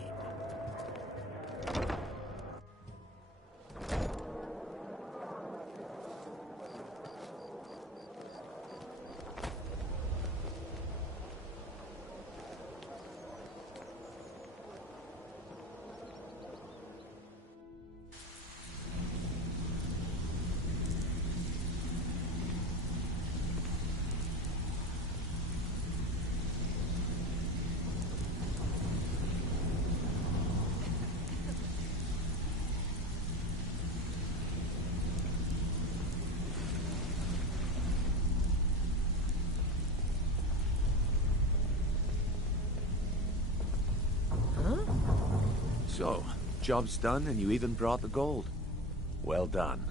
So, job's done and you even brought the gold. Well done.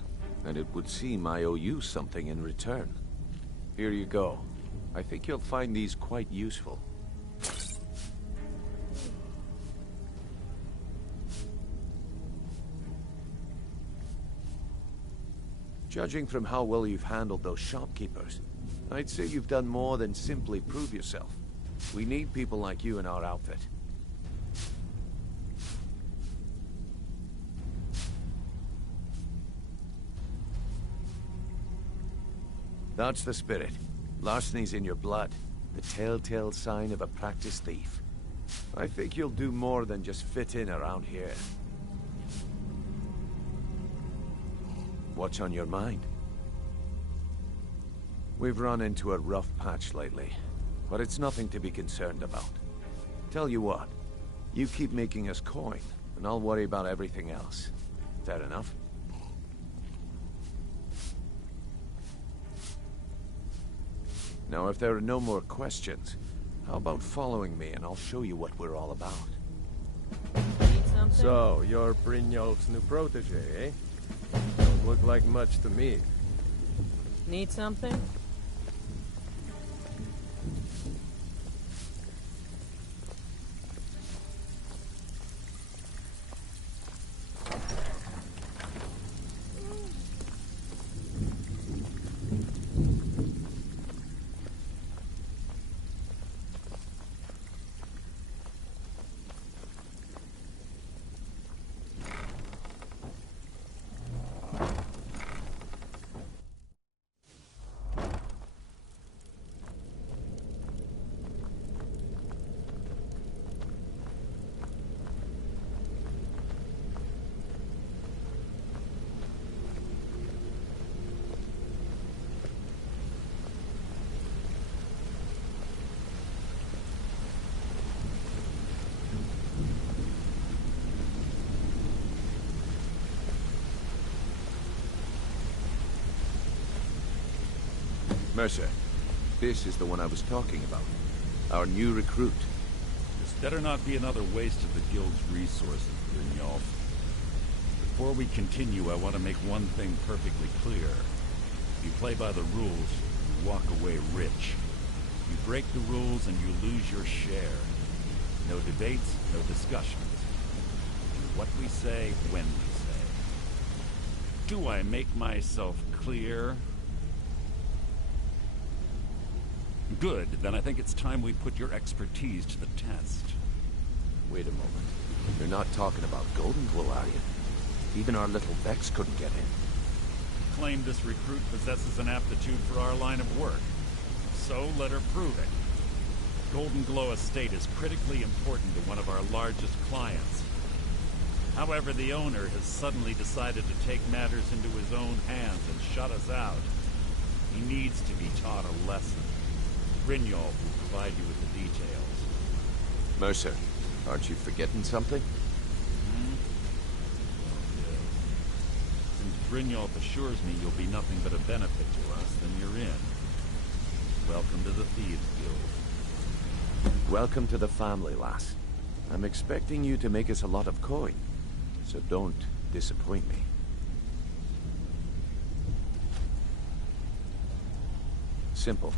And it would seem I owe you something in return. Here you go. I think you'll find these quite useful. Judging from how well you've handled those shopkeepers, I'd say you've done more than simply prove yourself. We need people like you in our outfit. That's the spirit. Larceny's in your blood. The telltale sign of a practiced thief. I think you'll do more than just fit in around here. What's on your mind? We've run into a rough patch lately, but it's nothing to be concerned about. Tell you what, you keep making us coin, and I'll worry about everything else. Fair enough? Now, if there are no more questions, how about following me and I'll show you what we're all about? So, you're Brynjolf's new protege, eh? Don't look like much to me. Need something? Mercer, this is the one I was talking about. Our new recruit. This better not be another waste of the Guild's resources, Brynjolf. Before we continue, I want to make one thing perfectly clear. If you play by the rules, you walk away rich. You break the rules and you lose your share. No debates, no discussions. Do what we say, when we say. Do I make myself clear? Good, then I think it's time we put your expertise to the test. Wait a moment. You're not talking about Golden Glow, are you? Even our little Vex couldn't get in. Claim this recruit possesses an aptitude for our line of work. So let her prove it. Golden Glow Estate is critically important to one of our largest clients. However, the owner has suddenly decided to take matters into his own hands and shut us out. He needs to be taught a lesson. Brynjolf will provide you with the details. Mercer, aren't you forgetting something? Since Brynjolf assures me you'll be nothing but a benefit to us, then you're in. Welcome to the Thieves Guild. Welcome to the family, lass. I'm expecting you to make us a lot of coin, so don't disappoint me. Simple.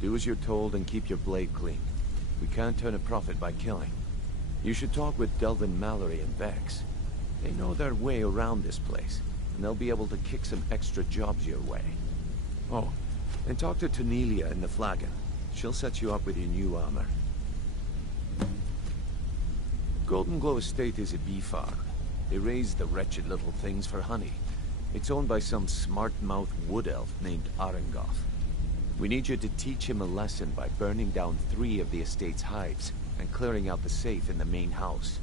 Do as you're told and keep your blade clean. We can't turn a profit by killing. You should talk with Delvin Mallory and Vex. They know their way around this place, and they'll be able to kick some extra jobs your way. Oh, and talk to Cornelia in the Flagon. She'll set you up with your new armor. Golden Glow Estate is a bee farm. They raise the wretched little things for honey. It's owned by some smart-mouthed wood elf named Arengoth. We need you to teach him a lesson by burning down 3 of the estate's hives and clearing out the safe in the main house.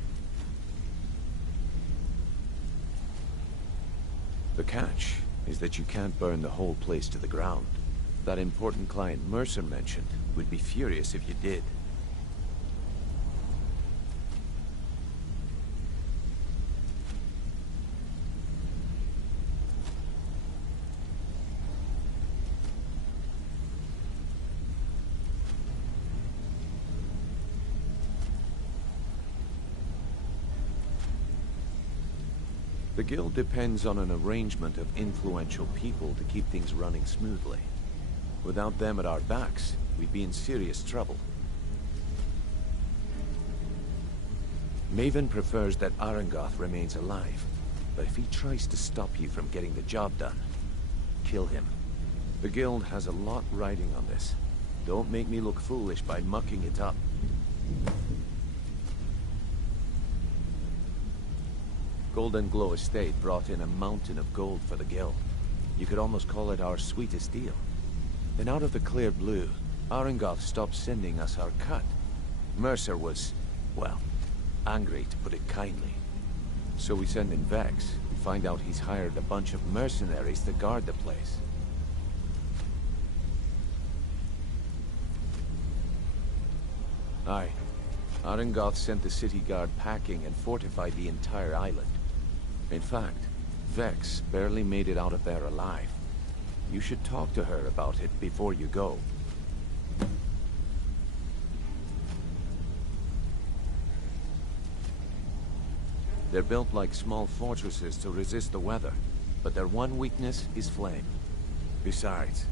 The catch is that you can't burn the whole place to the ground. That important client Mercer mentioned would be furious if you did. The guild depends on an arrangement of influential people to keep things running smoothly. Without them at our backs, we'd be in serious trouble. Maven prefers that Arengoth remains alive, but if he tries to stop you from getting the job done, kill him. The guild has a lot riding on this. Don't make me look foolish by mucking it up. Golden Glow Estate brought in a mountain of gold for the guild. You could almost call it our sweetest deal. Then out of the clear blue, Arengoth stopped sending us our cut. Mercer was Well, angry to put it kindly. So we send in Vex, and find out he's hired a bunch of mercenaries to guard the place. Aye. Arengoth sent the city guard packing and fortified the entire island. In fact, Vex barely made it out of there alive. You should talk to her about it before you go. They're built like small fortresses to resist the weather, but their one weakness is flame. Besides,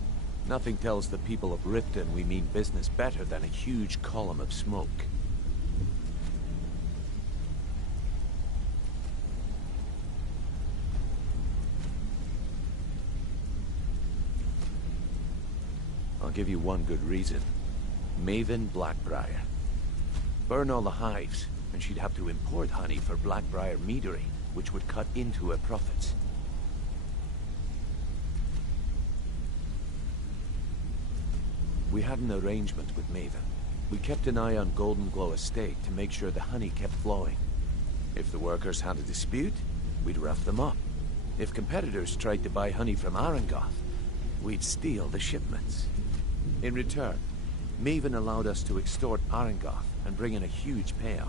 nothing tells the people of Riften we mean business better than a huge column of smoke. I'll give you one good reason. Maven Blackbriar. Burn all the hives, and she'd have to import honey for Blackbriar meadery, which would cut into her profits. We had an arrangement with Maven. We kept an eye on Golden Glow Estate to make sure the honey kept flowing. If the workers had a dispute, we'd rough them up. If competitors tried to buy honey from Arengoth, we'd steal the shipments. In return, Maven allowed us to extort Arengoth and bring in a huge payout.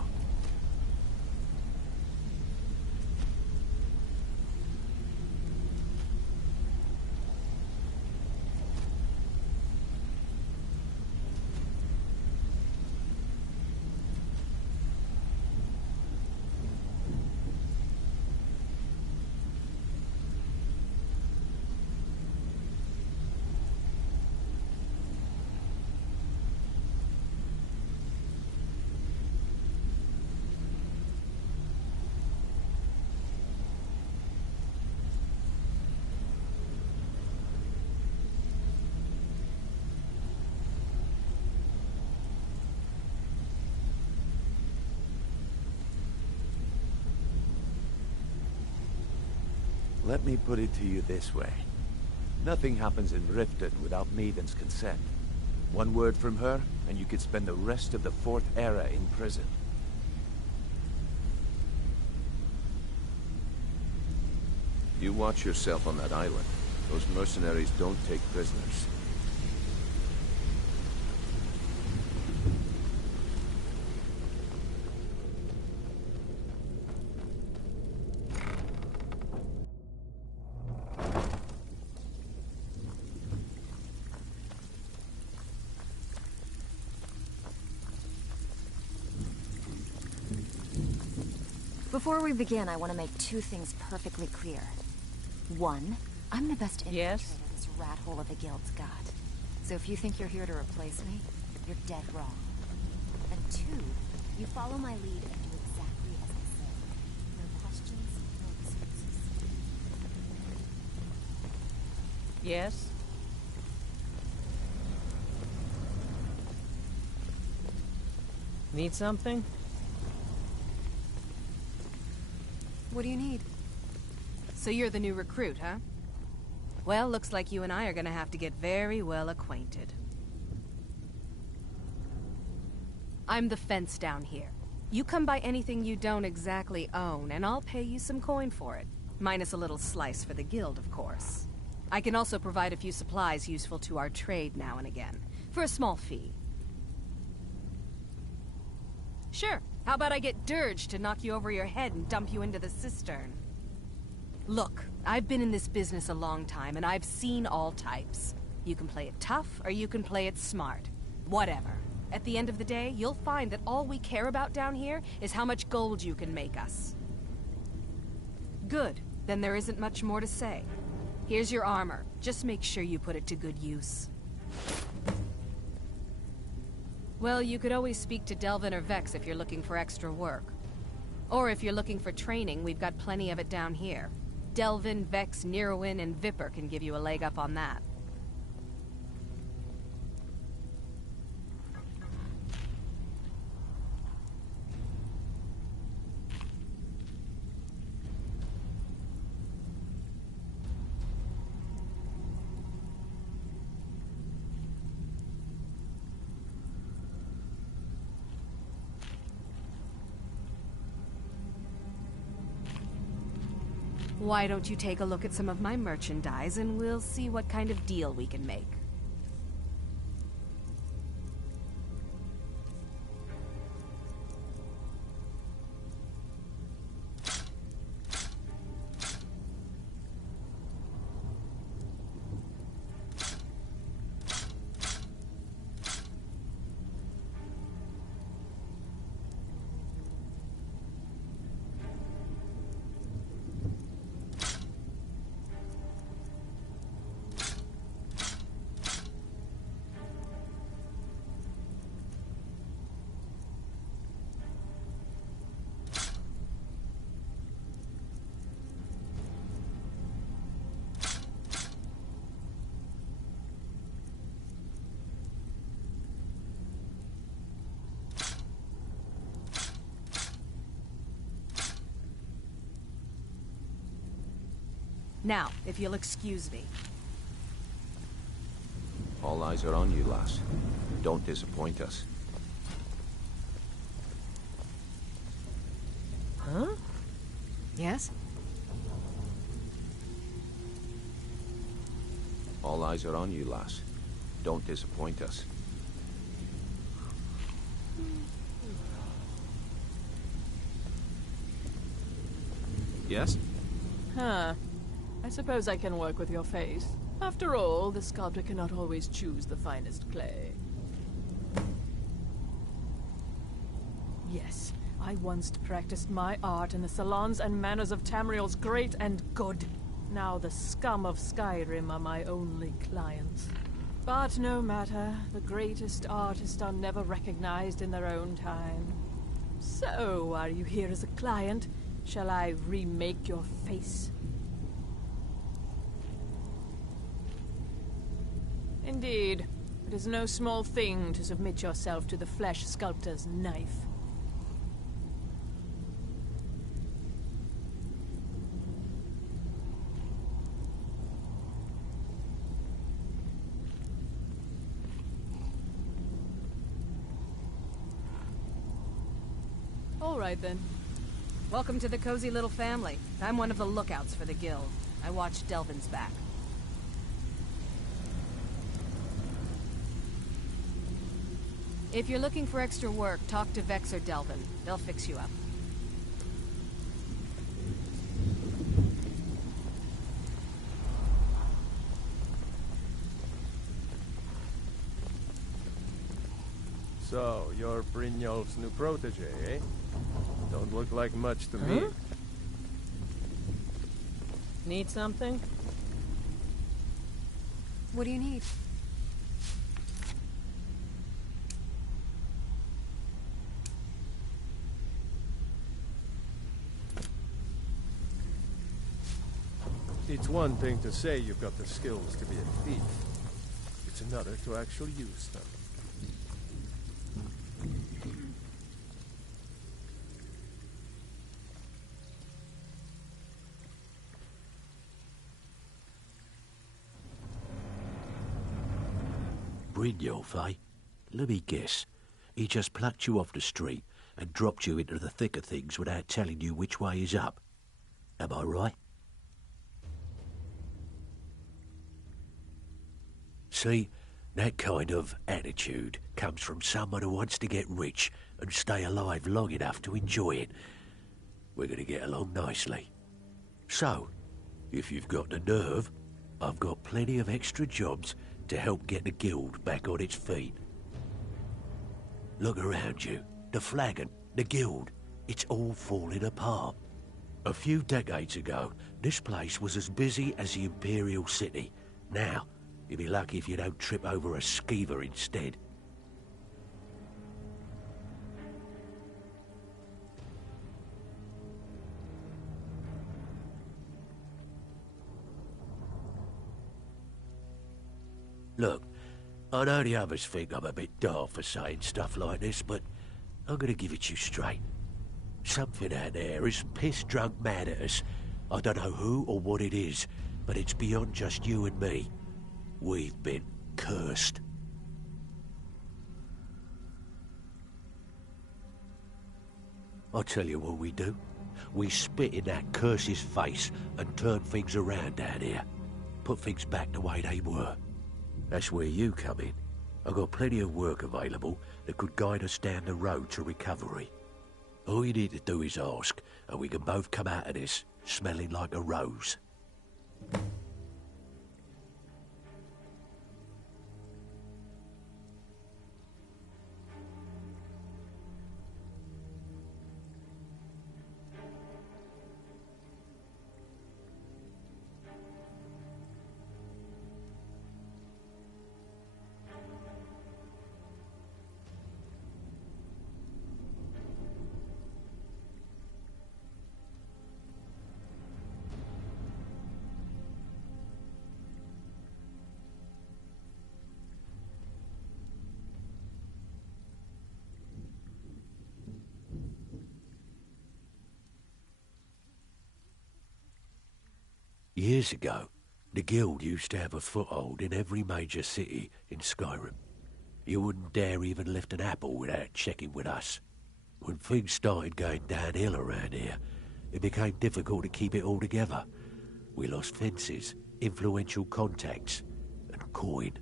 Let me put it to you this way. Nothing happens in Riften without Maven's consent. One word from her, and you could spend the rest of the Fourth Era in prison. You watch yourself on that island. Those mercenaries don't take prisoners. Before we begin, I want to make two things perfectly clear. One, I'm the best infiltrator this rat hole of a guild's got. So if you think you're here to replace me, you're dead wrong. And two, you follow my lead and do exactly as I say. No questions, no excuses. Yes? Need something? What do you need? So you're the new recruit, huh? Well, looks like you and I are gonna have to get very well acquainted. I'm the fence down here. You come by anything you don't exactly own, and I'll pay you some coin for it. Minus a little slice for the guild, of course. I can also provide a few supplies useful to our trade now and again, for a small fee. Sure. How about I get Dirge to knock you over your head and dump you into the cistern? Look, I've been in this business a long time, and I've seen all types. You can play it tough, or you can play it smart. Whatever. At the end of the day, you'll find that all we care about down here is how much gold you can make us. Good. Then there isn't much more to say. Here's your armor. Just make sure you put it to good use. Well, you could always speak to Delvin or Vex if you're looking for extra work. Or if you're looking for training, we've got plenty of it down here. Delvin, Vex, Nirwin, and Viper can give you a leg up on that. Why don't you take a look at some of my merchandise and we'll see what kind of deal we can make. Now, if you'll excuse me. All eyes are on you, lass. Don't disappoint us. Huh? Yes? All eyes are on you, lass. Don't disappoint us. Yes? Huh. I suppose I can work with your face. After all, the sculptor cannot always choose the finest clay. Yes, I once practiced my art in the salons and manners of Tamriel's great and good. Now the scum of Skyrim are my only clients. But no matter, the greatest artists are never recognized in their own time. So, are you here as a client? Shall I remake your face? Indeed. It is no small thing to submit yourself to the flesh sculptor's knife. All right, then. Welcome to the cozy little family. I'm one of the lookouts for the guild. I watch Delvin's back. If you're looking for extra work, talk to Vex or Delvin. They'll fix you up. So, you're Brynjolf's new protege, eh? Don't look like much to me. Need something? What do you need? It's one thing to say you've got the skills to be a thief. It's another to actually use them. Brynjolf, eh? Let me guess. He just plucked you off the street and dropped you into the thick of things without telling you which way is up. Am I right? See, that kind of attitude comes from someone who wants to get rich and stay alive long enough to enjoy it. We're going to get along nicely. So, if you've got the nerve, I've got plenty of extra jobs to help get the guild back on its feet. Look around you. The flagon, the guild, it's all falling apart. A few decades ago, this place was as busy as the Imperial City. Now, you'll be lucky if you don't trip over a skeever instead. Look, I know the others think I'm a bit daft for saying stuff like this, but I'm gonna give it you straight. Something out there is piss-drunk mad at us. I don't know who or what it is, but it's beyond just you and me. We've been cursed. I'll tell you what we do. we spit in that curse's face and turn things around down here. Put things back the way they were. That's where you come in. I've got plenty of work available that could guide us down the road to recovery. All you need to do is ask, and we can both come out of this smelling like a rose. Years ago, the guild used to have a foothold in every major city in Skyrim. You wouldn't dare even lift an apple without checking with us. When things started going downhill around here, it became difficult to keep it all together. We lost fences, influential contacts, and coin.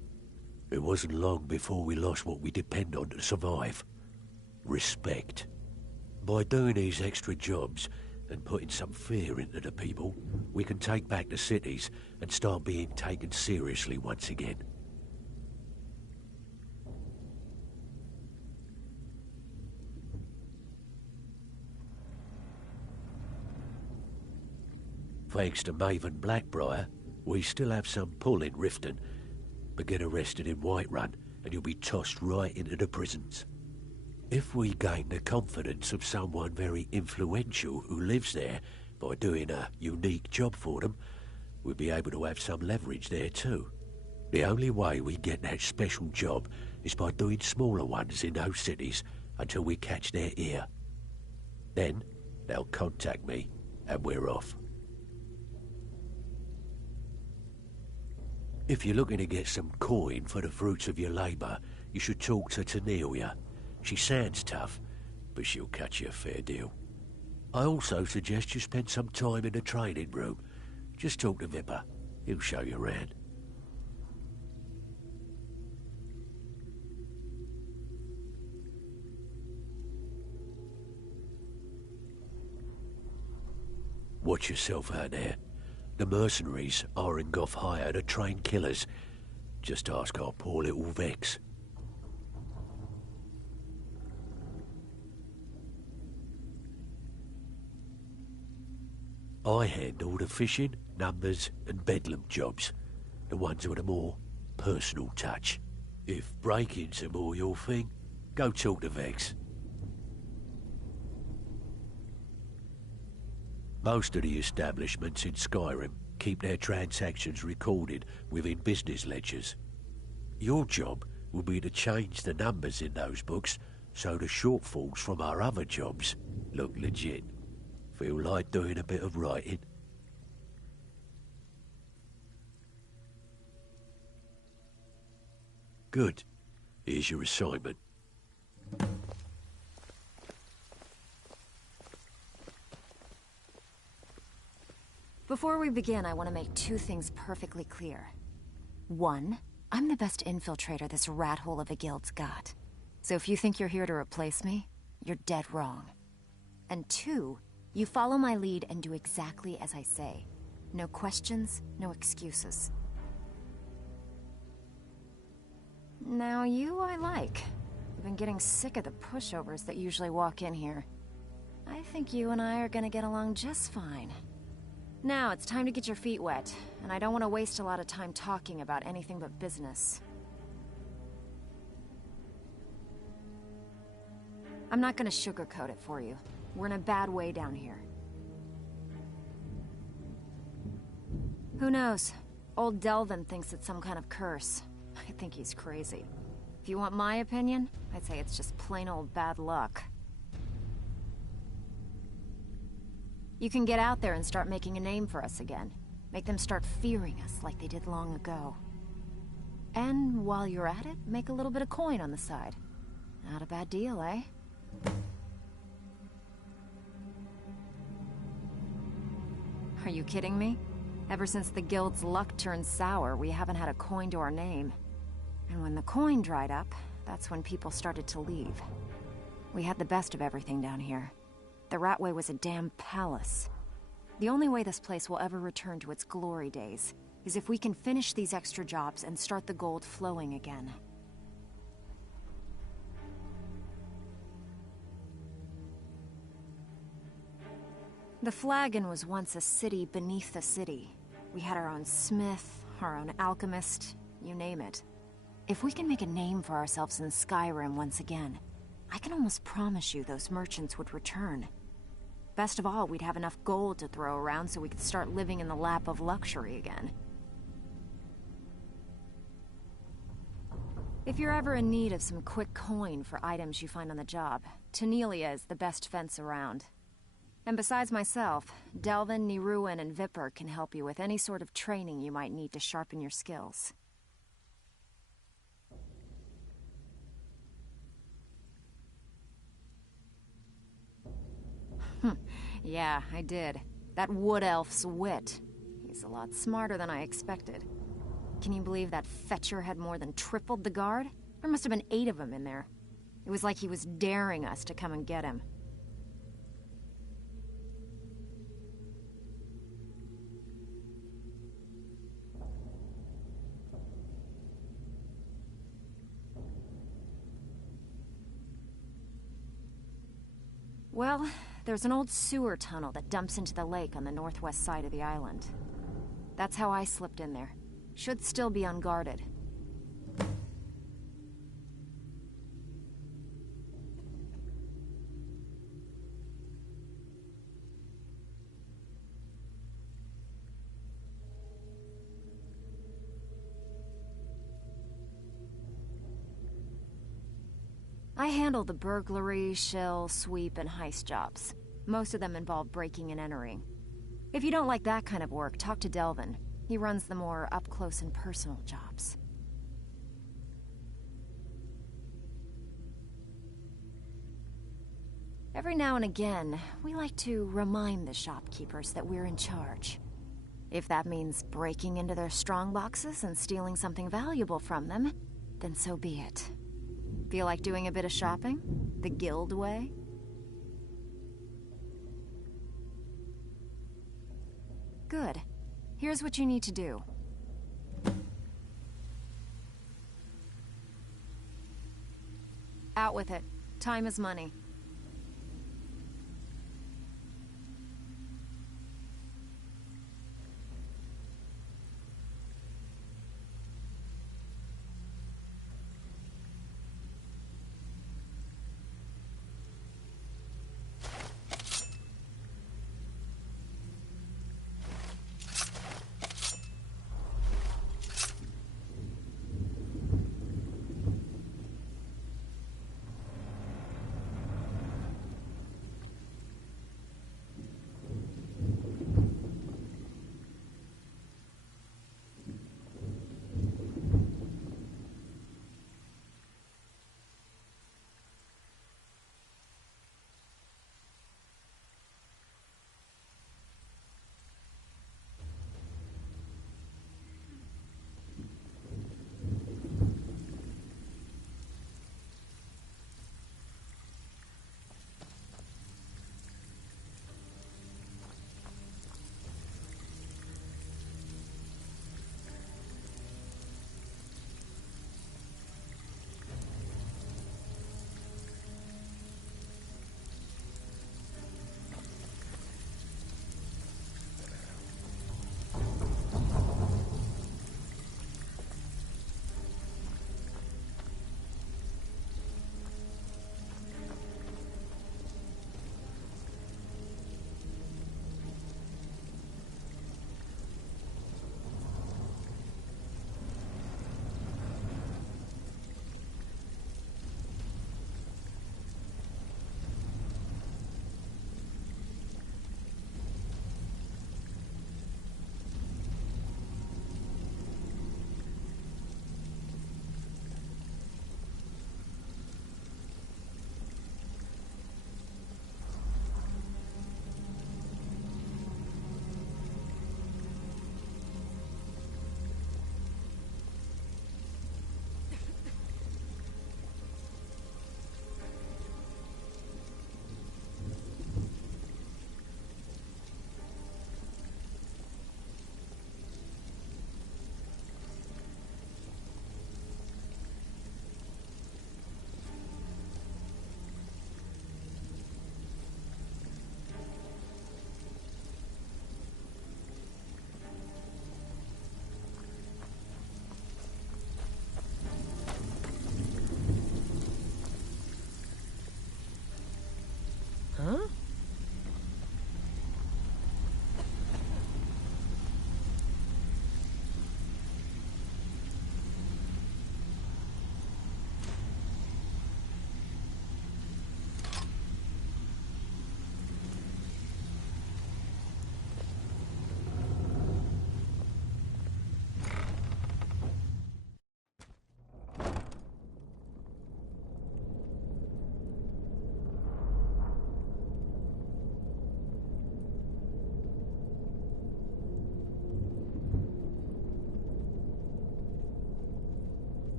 It wasn't long before we lost what we depend on to survive. Respect. By doing these extra jobs, and putting some fear into the people, we can take back the cities and start being taken seriously once again. Thanks to Maven Blackbriar, we still have some pull in Riften, but get arrested in Whiterun and you'll be tossed right into the prisons. If we gain the confidence of someone very influential who lives there by doing a unique job for them, we'll be able to have some leverage there too. The only way we get that special job is by doing smaller ones in those cities until we catch their ear. Then they'll contact me and we're off. If you're looking to get some coin for the fruits of your labour, you should talk to Tanelia. She sounds tough, but she'll cut you a fair deal. I also suggest you spend some time in the training room. Just talk to Vipper. He'll show you around. Watch yourself out there. The mercenaries are in Goth hire to train killers. Just ask our poor little Vex. I handle the fishing, numbers and bedlam jobs, the ones with a more personal touch. If breaking's a more your thing, go talk to Vex. Most of the establishments in Skyrim keep their transactions recorded within business ledgers. Your job will be to change the numbers in those books so the shortfalls from our other jobs look legit. Feel like doing a bit of writing? Good. Here's your assignment. Before we begin, I want to make two things perfectly clear. One, I'm the best infiltrator this rat hole of a guild's got. So if you think you're here to replace me, you're dead wrong. And two, you follow my lead and do exactly as I say. No questions, no excuses. Now you I like. I've been getting sick of the pushovers that usually walk in here. I think you and I are gonna get along just fine. Now it's time to get your feet wet, and I don't want to waste a lot of time talking about anything but business. I'm not gonna sugarcoat it for you. We're in a bad way down here. Who knows? Old Delvin thinks it's some kind of curse. I think he's crazy. If you want my opinion, I'd say it's just plain old bad luck. You can get out there and start making a name for us again. Make them start fearing us like they did long ago. And while you're at it, make a little bit of coin on the side. Not a bad deal, eh? Are you kidding me? Ever since the guild's luck turned sour, we haven't had a coin to our name. And when the coin dried up, that's when people started to leave. We had the best of everything down here. The Ratway was a damn palace. The only way this place will ever return to its glory days is if we can finish these extra jobs and start the gold flowing again. The Flagon was once a city beneath the city. We had our own smith, our own alchemist, you name it. If we can make a name for ourselves in Skyrim once again, I can almost promise you those merchants would return. Best of all, we'd have enough gold to throw around so we could start living in the lap of luxury again. If you're ever in need of some quick coin for items you find on the job, Tanelia is the best fence around. And besides myself, Delvin, Niruin, and Vipper can help you with any sort of training you might need to sharpen your skills. Yeah, I did. That wood elf's wit. He's a lot smarter than I expected. Can you believe that fetcher had more than tripled the guard? There must have been 8 of them in there. It was like he was daring us to come and get him. Well, there's an old sewer tunnel that dumps into the lake on the northwest side of the island. That's how I slipped in there. Should still be unguarded. I handle the burglary, shill, sweep, and heist jobs. Most of them involve breaking and entering. If you don't like that kind of work, talk to Delvin. He runs the more up-close and personal jobs. Every now and again, we like to remind the shopkeepers that we're in charge. If that means breaking into their strongboxes and stealing something valuable from them, then so be it. Feel like doing a bit of shopping? The guild way? Good. Here's what you need to do. Out with it. Time is money.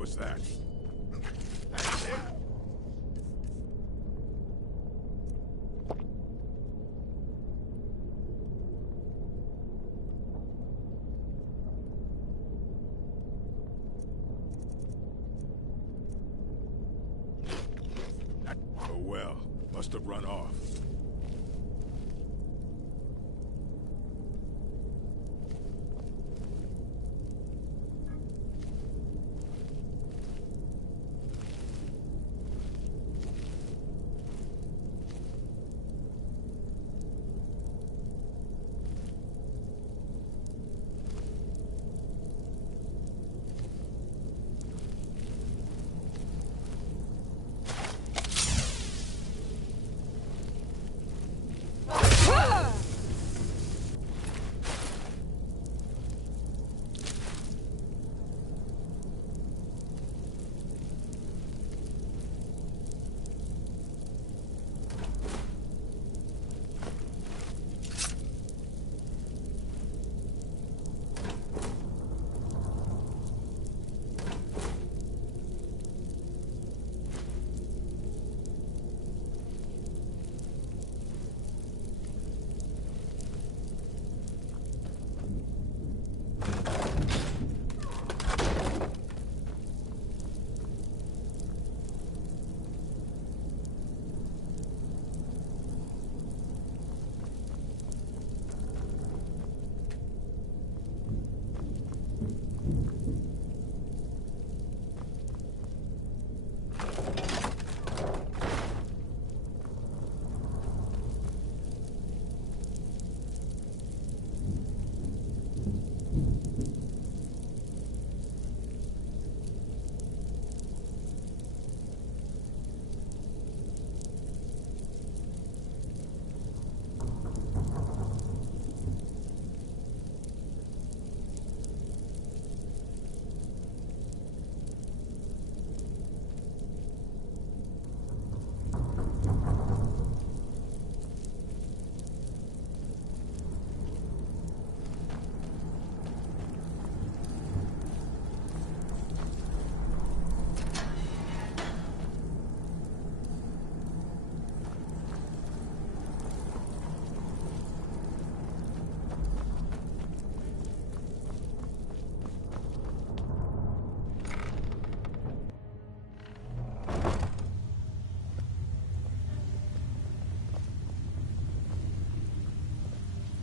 was that? Oh well, must have run off.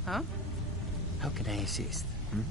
Huh? How can I assist? Hmm?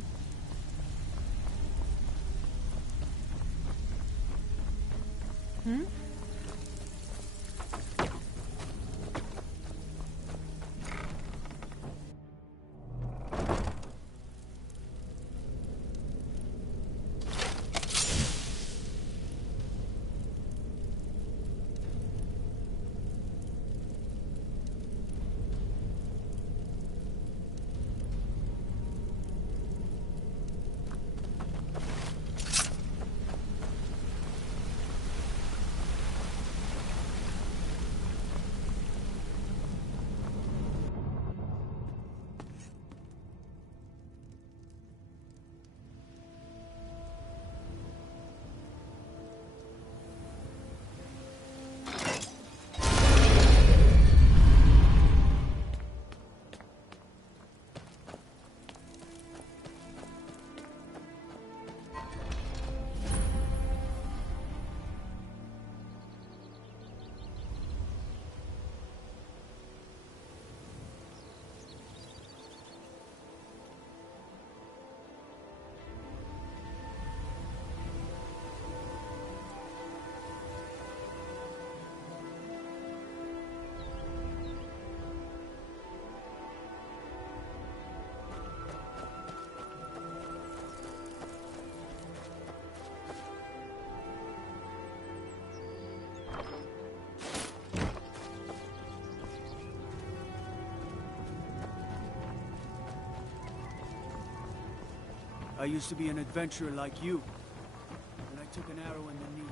I used to be an adventurer like you, and I took an arrow in the knee.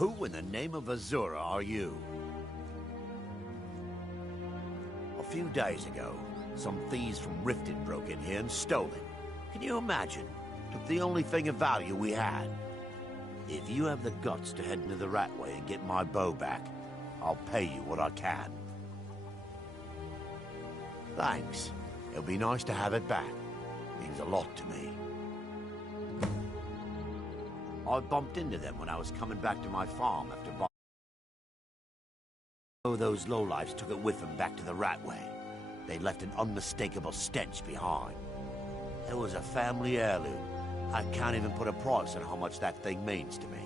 Who in the name of Azura are you? A few days ago, some thieves from Riften broke in here and stole it. Can you imagine? Took the only thing of value we had. If you have the guts to head into the Ratway and get my bow back, I'll pay you what I can. Thanks. It'll be nice to have it back. Means a lot to me. I bumped into them when I was coming back to my farm after those lowlifes took it with them back to the Ratway. They left an unmistakable stench behind. It was a family heirloom. I can't even put a price on how much that thing means to me.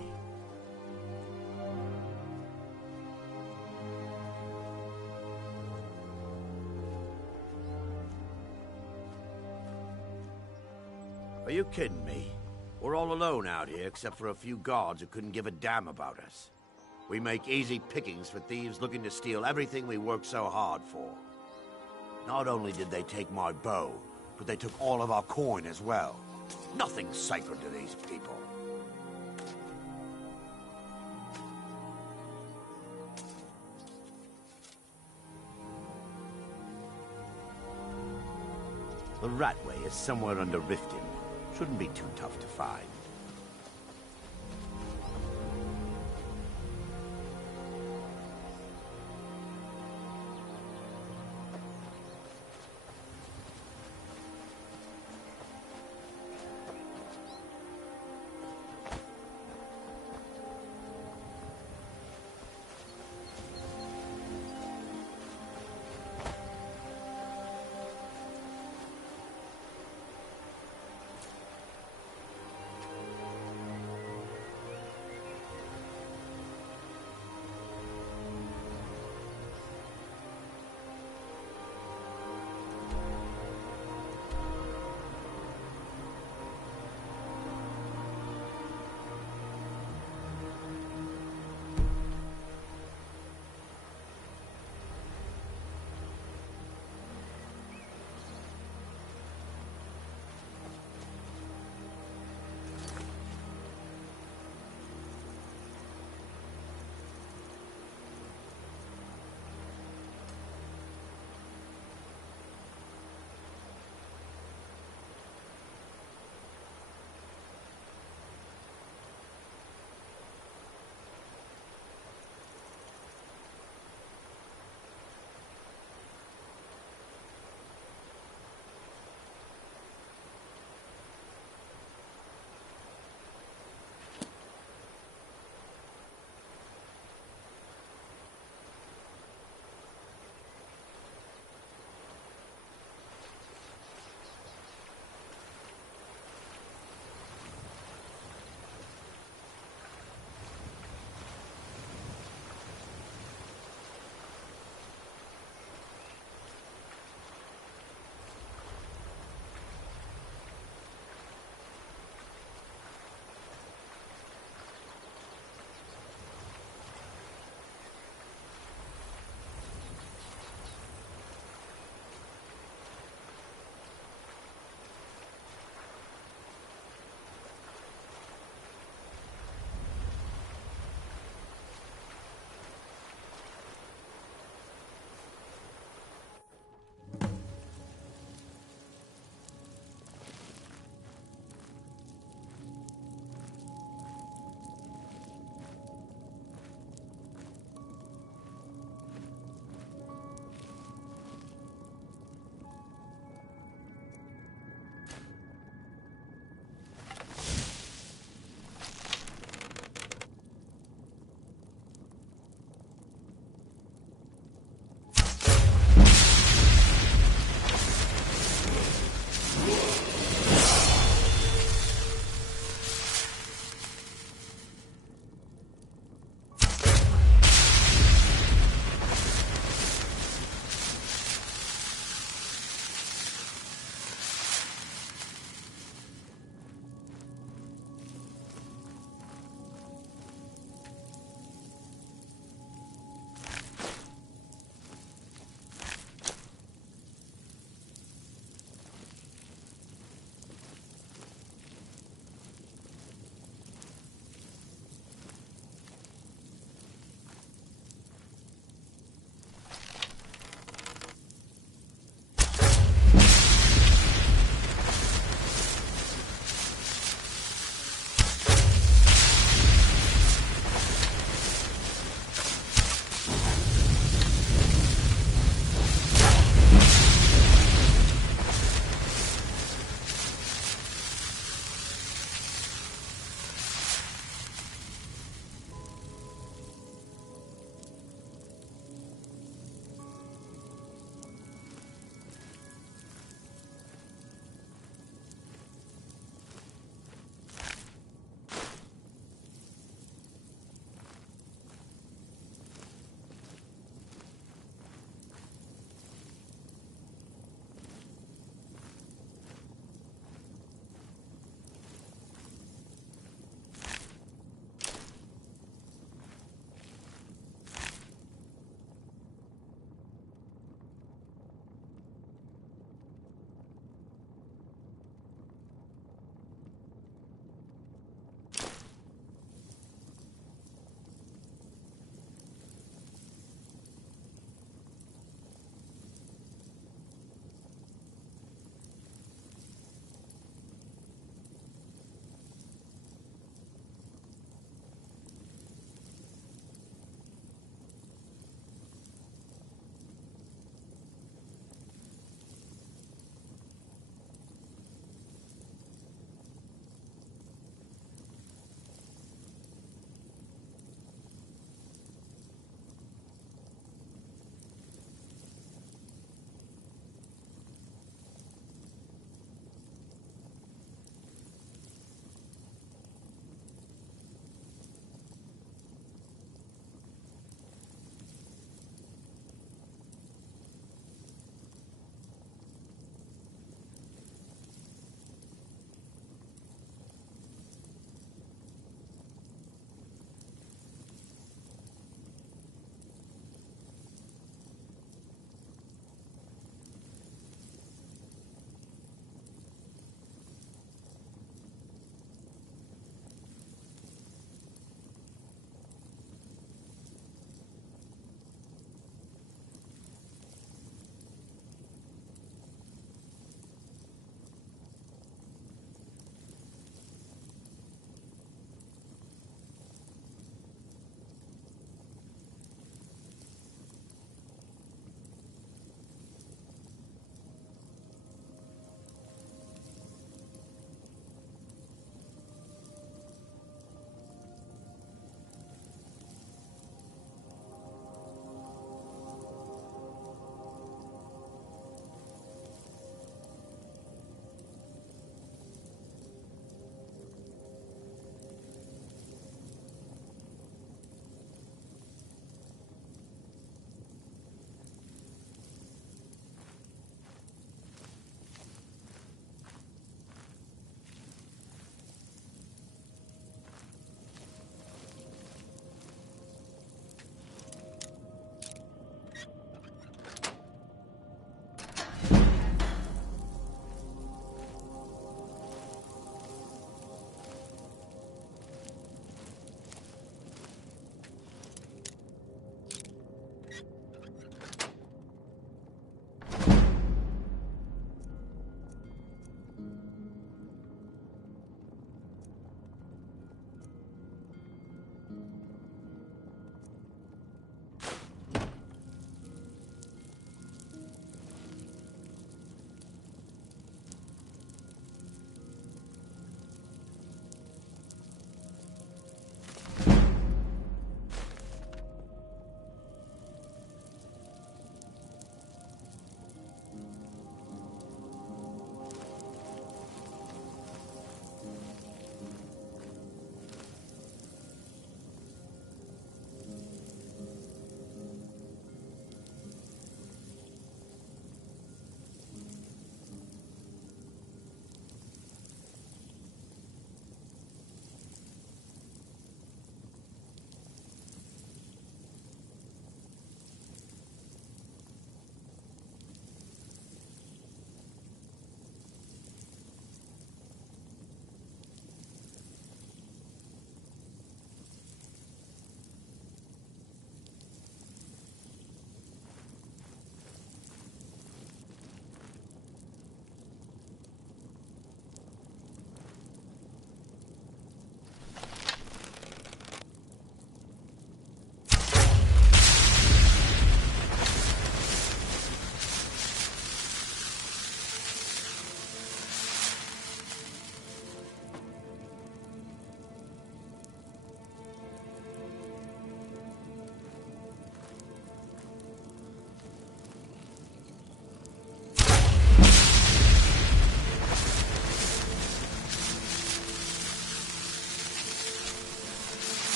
Are you kidding me? We're all alone out here except for a few guards who couldn't give a damn about us. We make easy pickings for thieves looking to steal everything we worked so hard for. Not only did they take my bow, but they took all of our coin as well. Nothing's sacred to these people. The Ratway is somewhere under Riften. Shouldn't be too tough to find.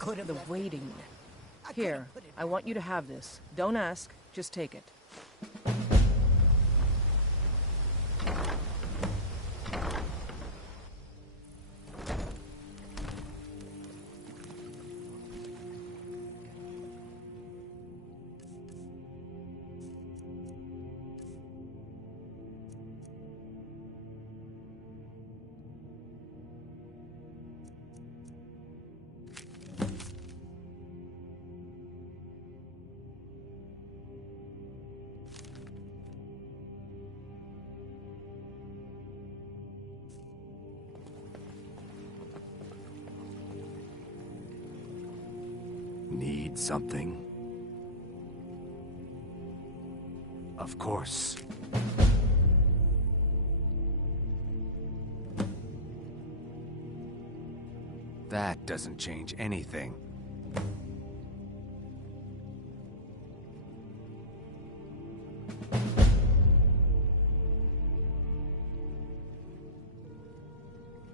could have... The waiting. Here, I want you to have this. Don't ask, just take it. Need something? Of course. That doesn't change anything.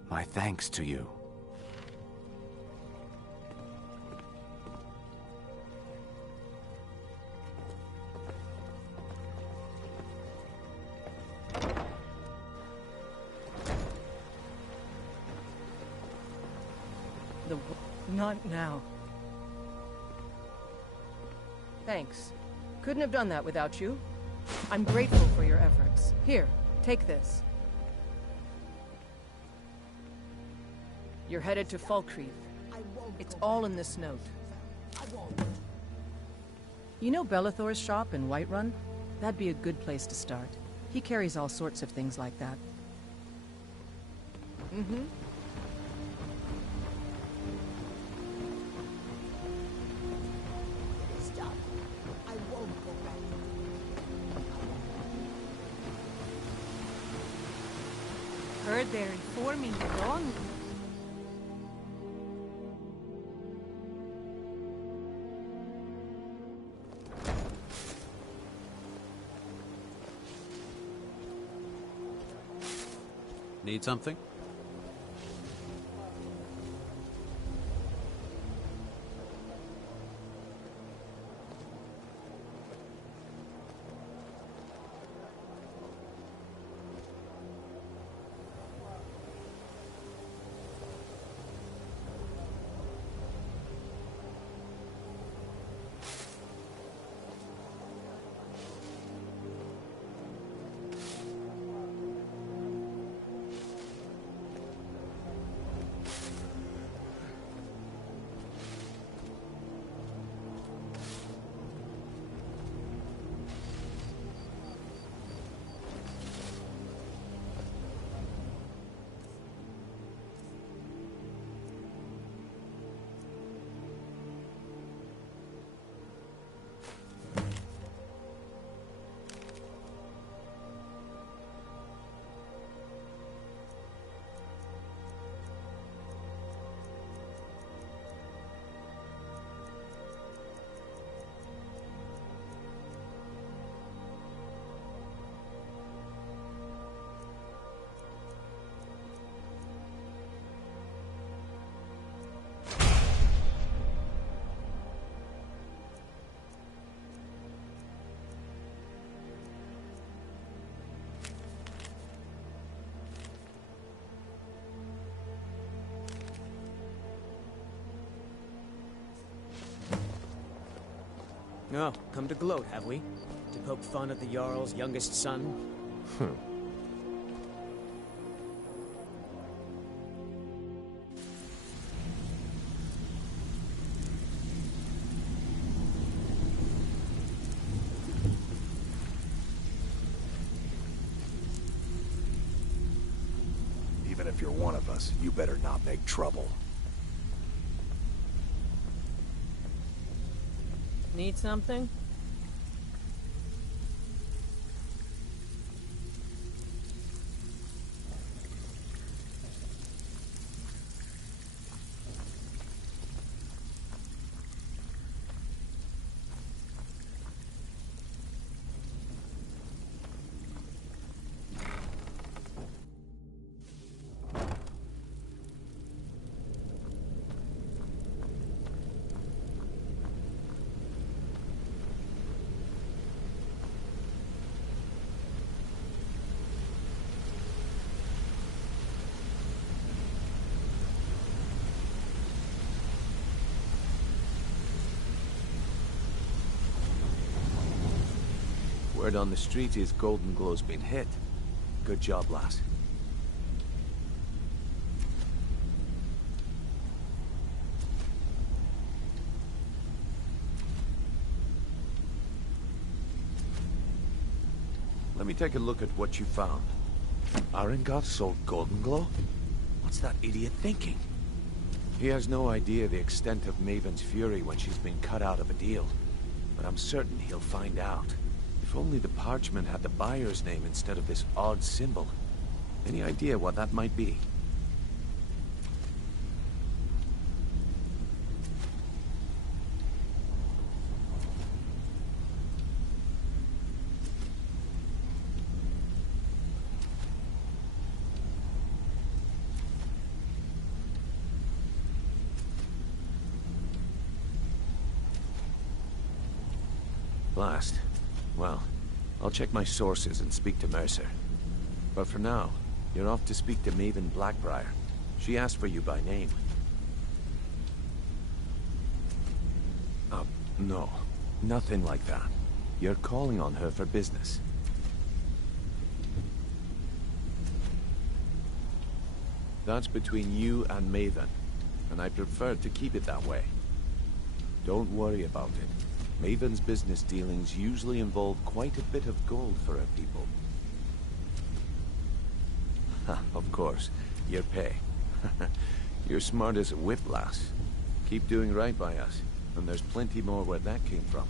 My thanks to you. Not now. Thanks. Couldn't have done that without you. I'm grateful for your efforts. Here, take this. You're headed to Falkreath. It's all in this note. You know Bellathor's shop in Whiterun? That'd be a good place to start. He carries all sorts of things like that. Mm-hmm. Heard they're informing you wrong. Need something? Oh, come to gloat, have we? To poke fun at the Jarl's youngest son? Even if you're one of us, you better not make trouble. Need something? Word on the street is Golden Glow's been hit. Good job, lass. Let me take a look at what you found. Arengoth sold Golden Glow? What's that idiot thinking? He has no idea the extent of Maven's fury when she's been cut out of a deal. But I'm certain he'll find out. If only the parchment had the buyer's name instead of this odd symbol. Any idea what that might be? Blast. Well, I'll check my sources and speak to Mercer. But for now, you're off to speak to Maven Blackbriar. She asked for you by name. No. Nothing like that. You're calling on her for business. That's between you and Maven, and I prefer to keep it that way. Don't worry about it. Maven's business dealings usually involve quite a bit of gold for her people. Of course, your pay. You're smart as a whip, lass. Keep doing right by us, and there's plenty more where that came from.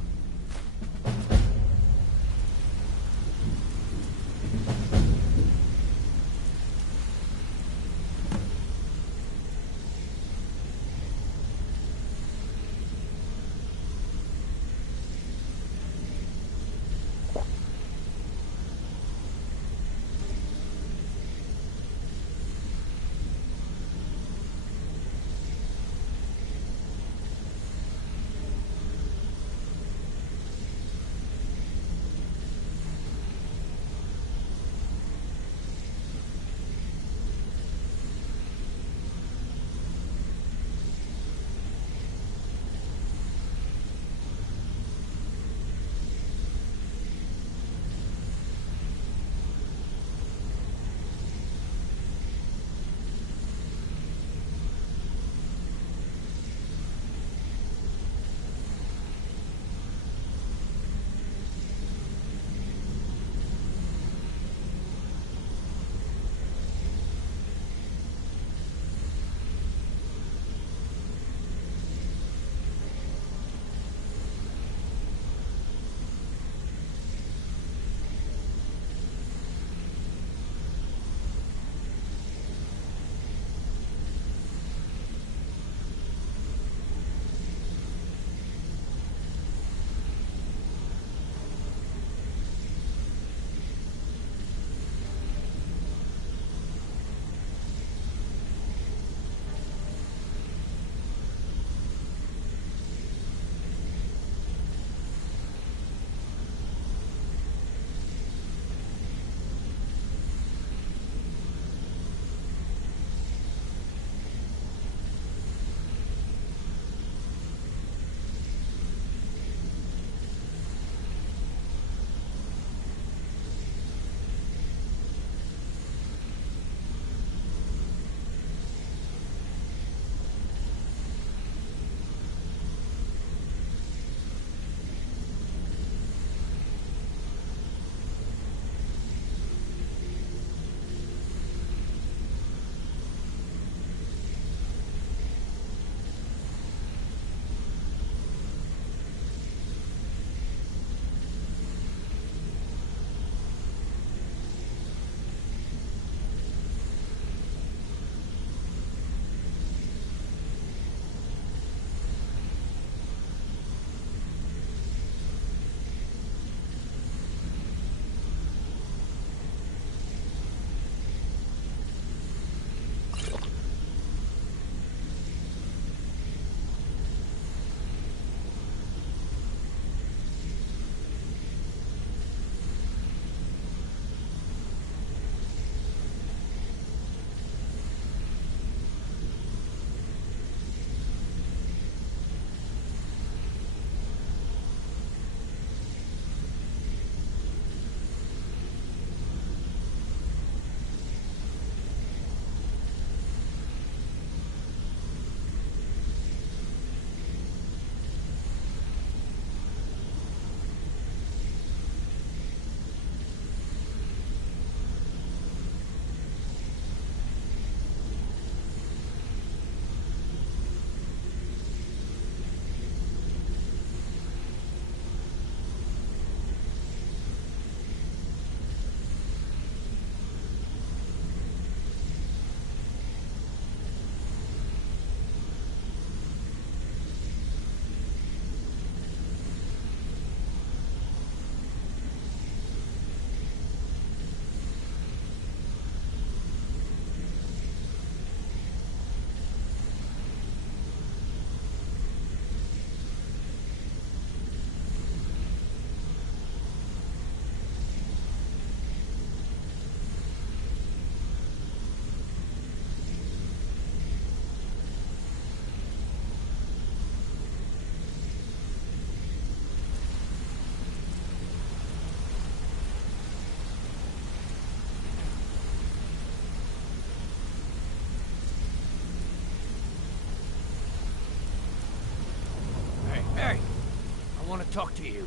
talk to you.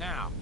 Now.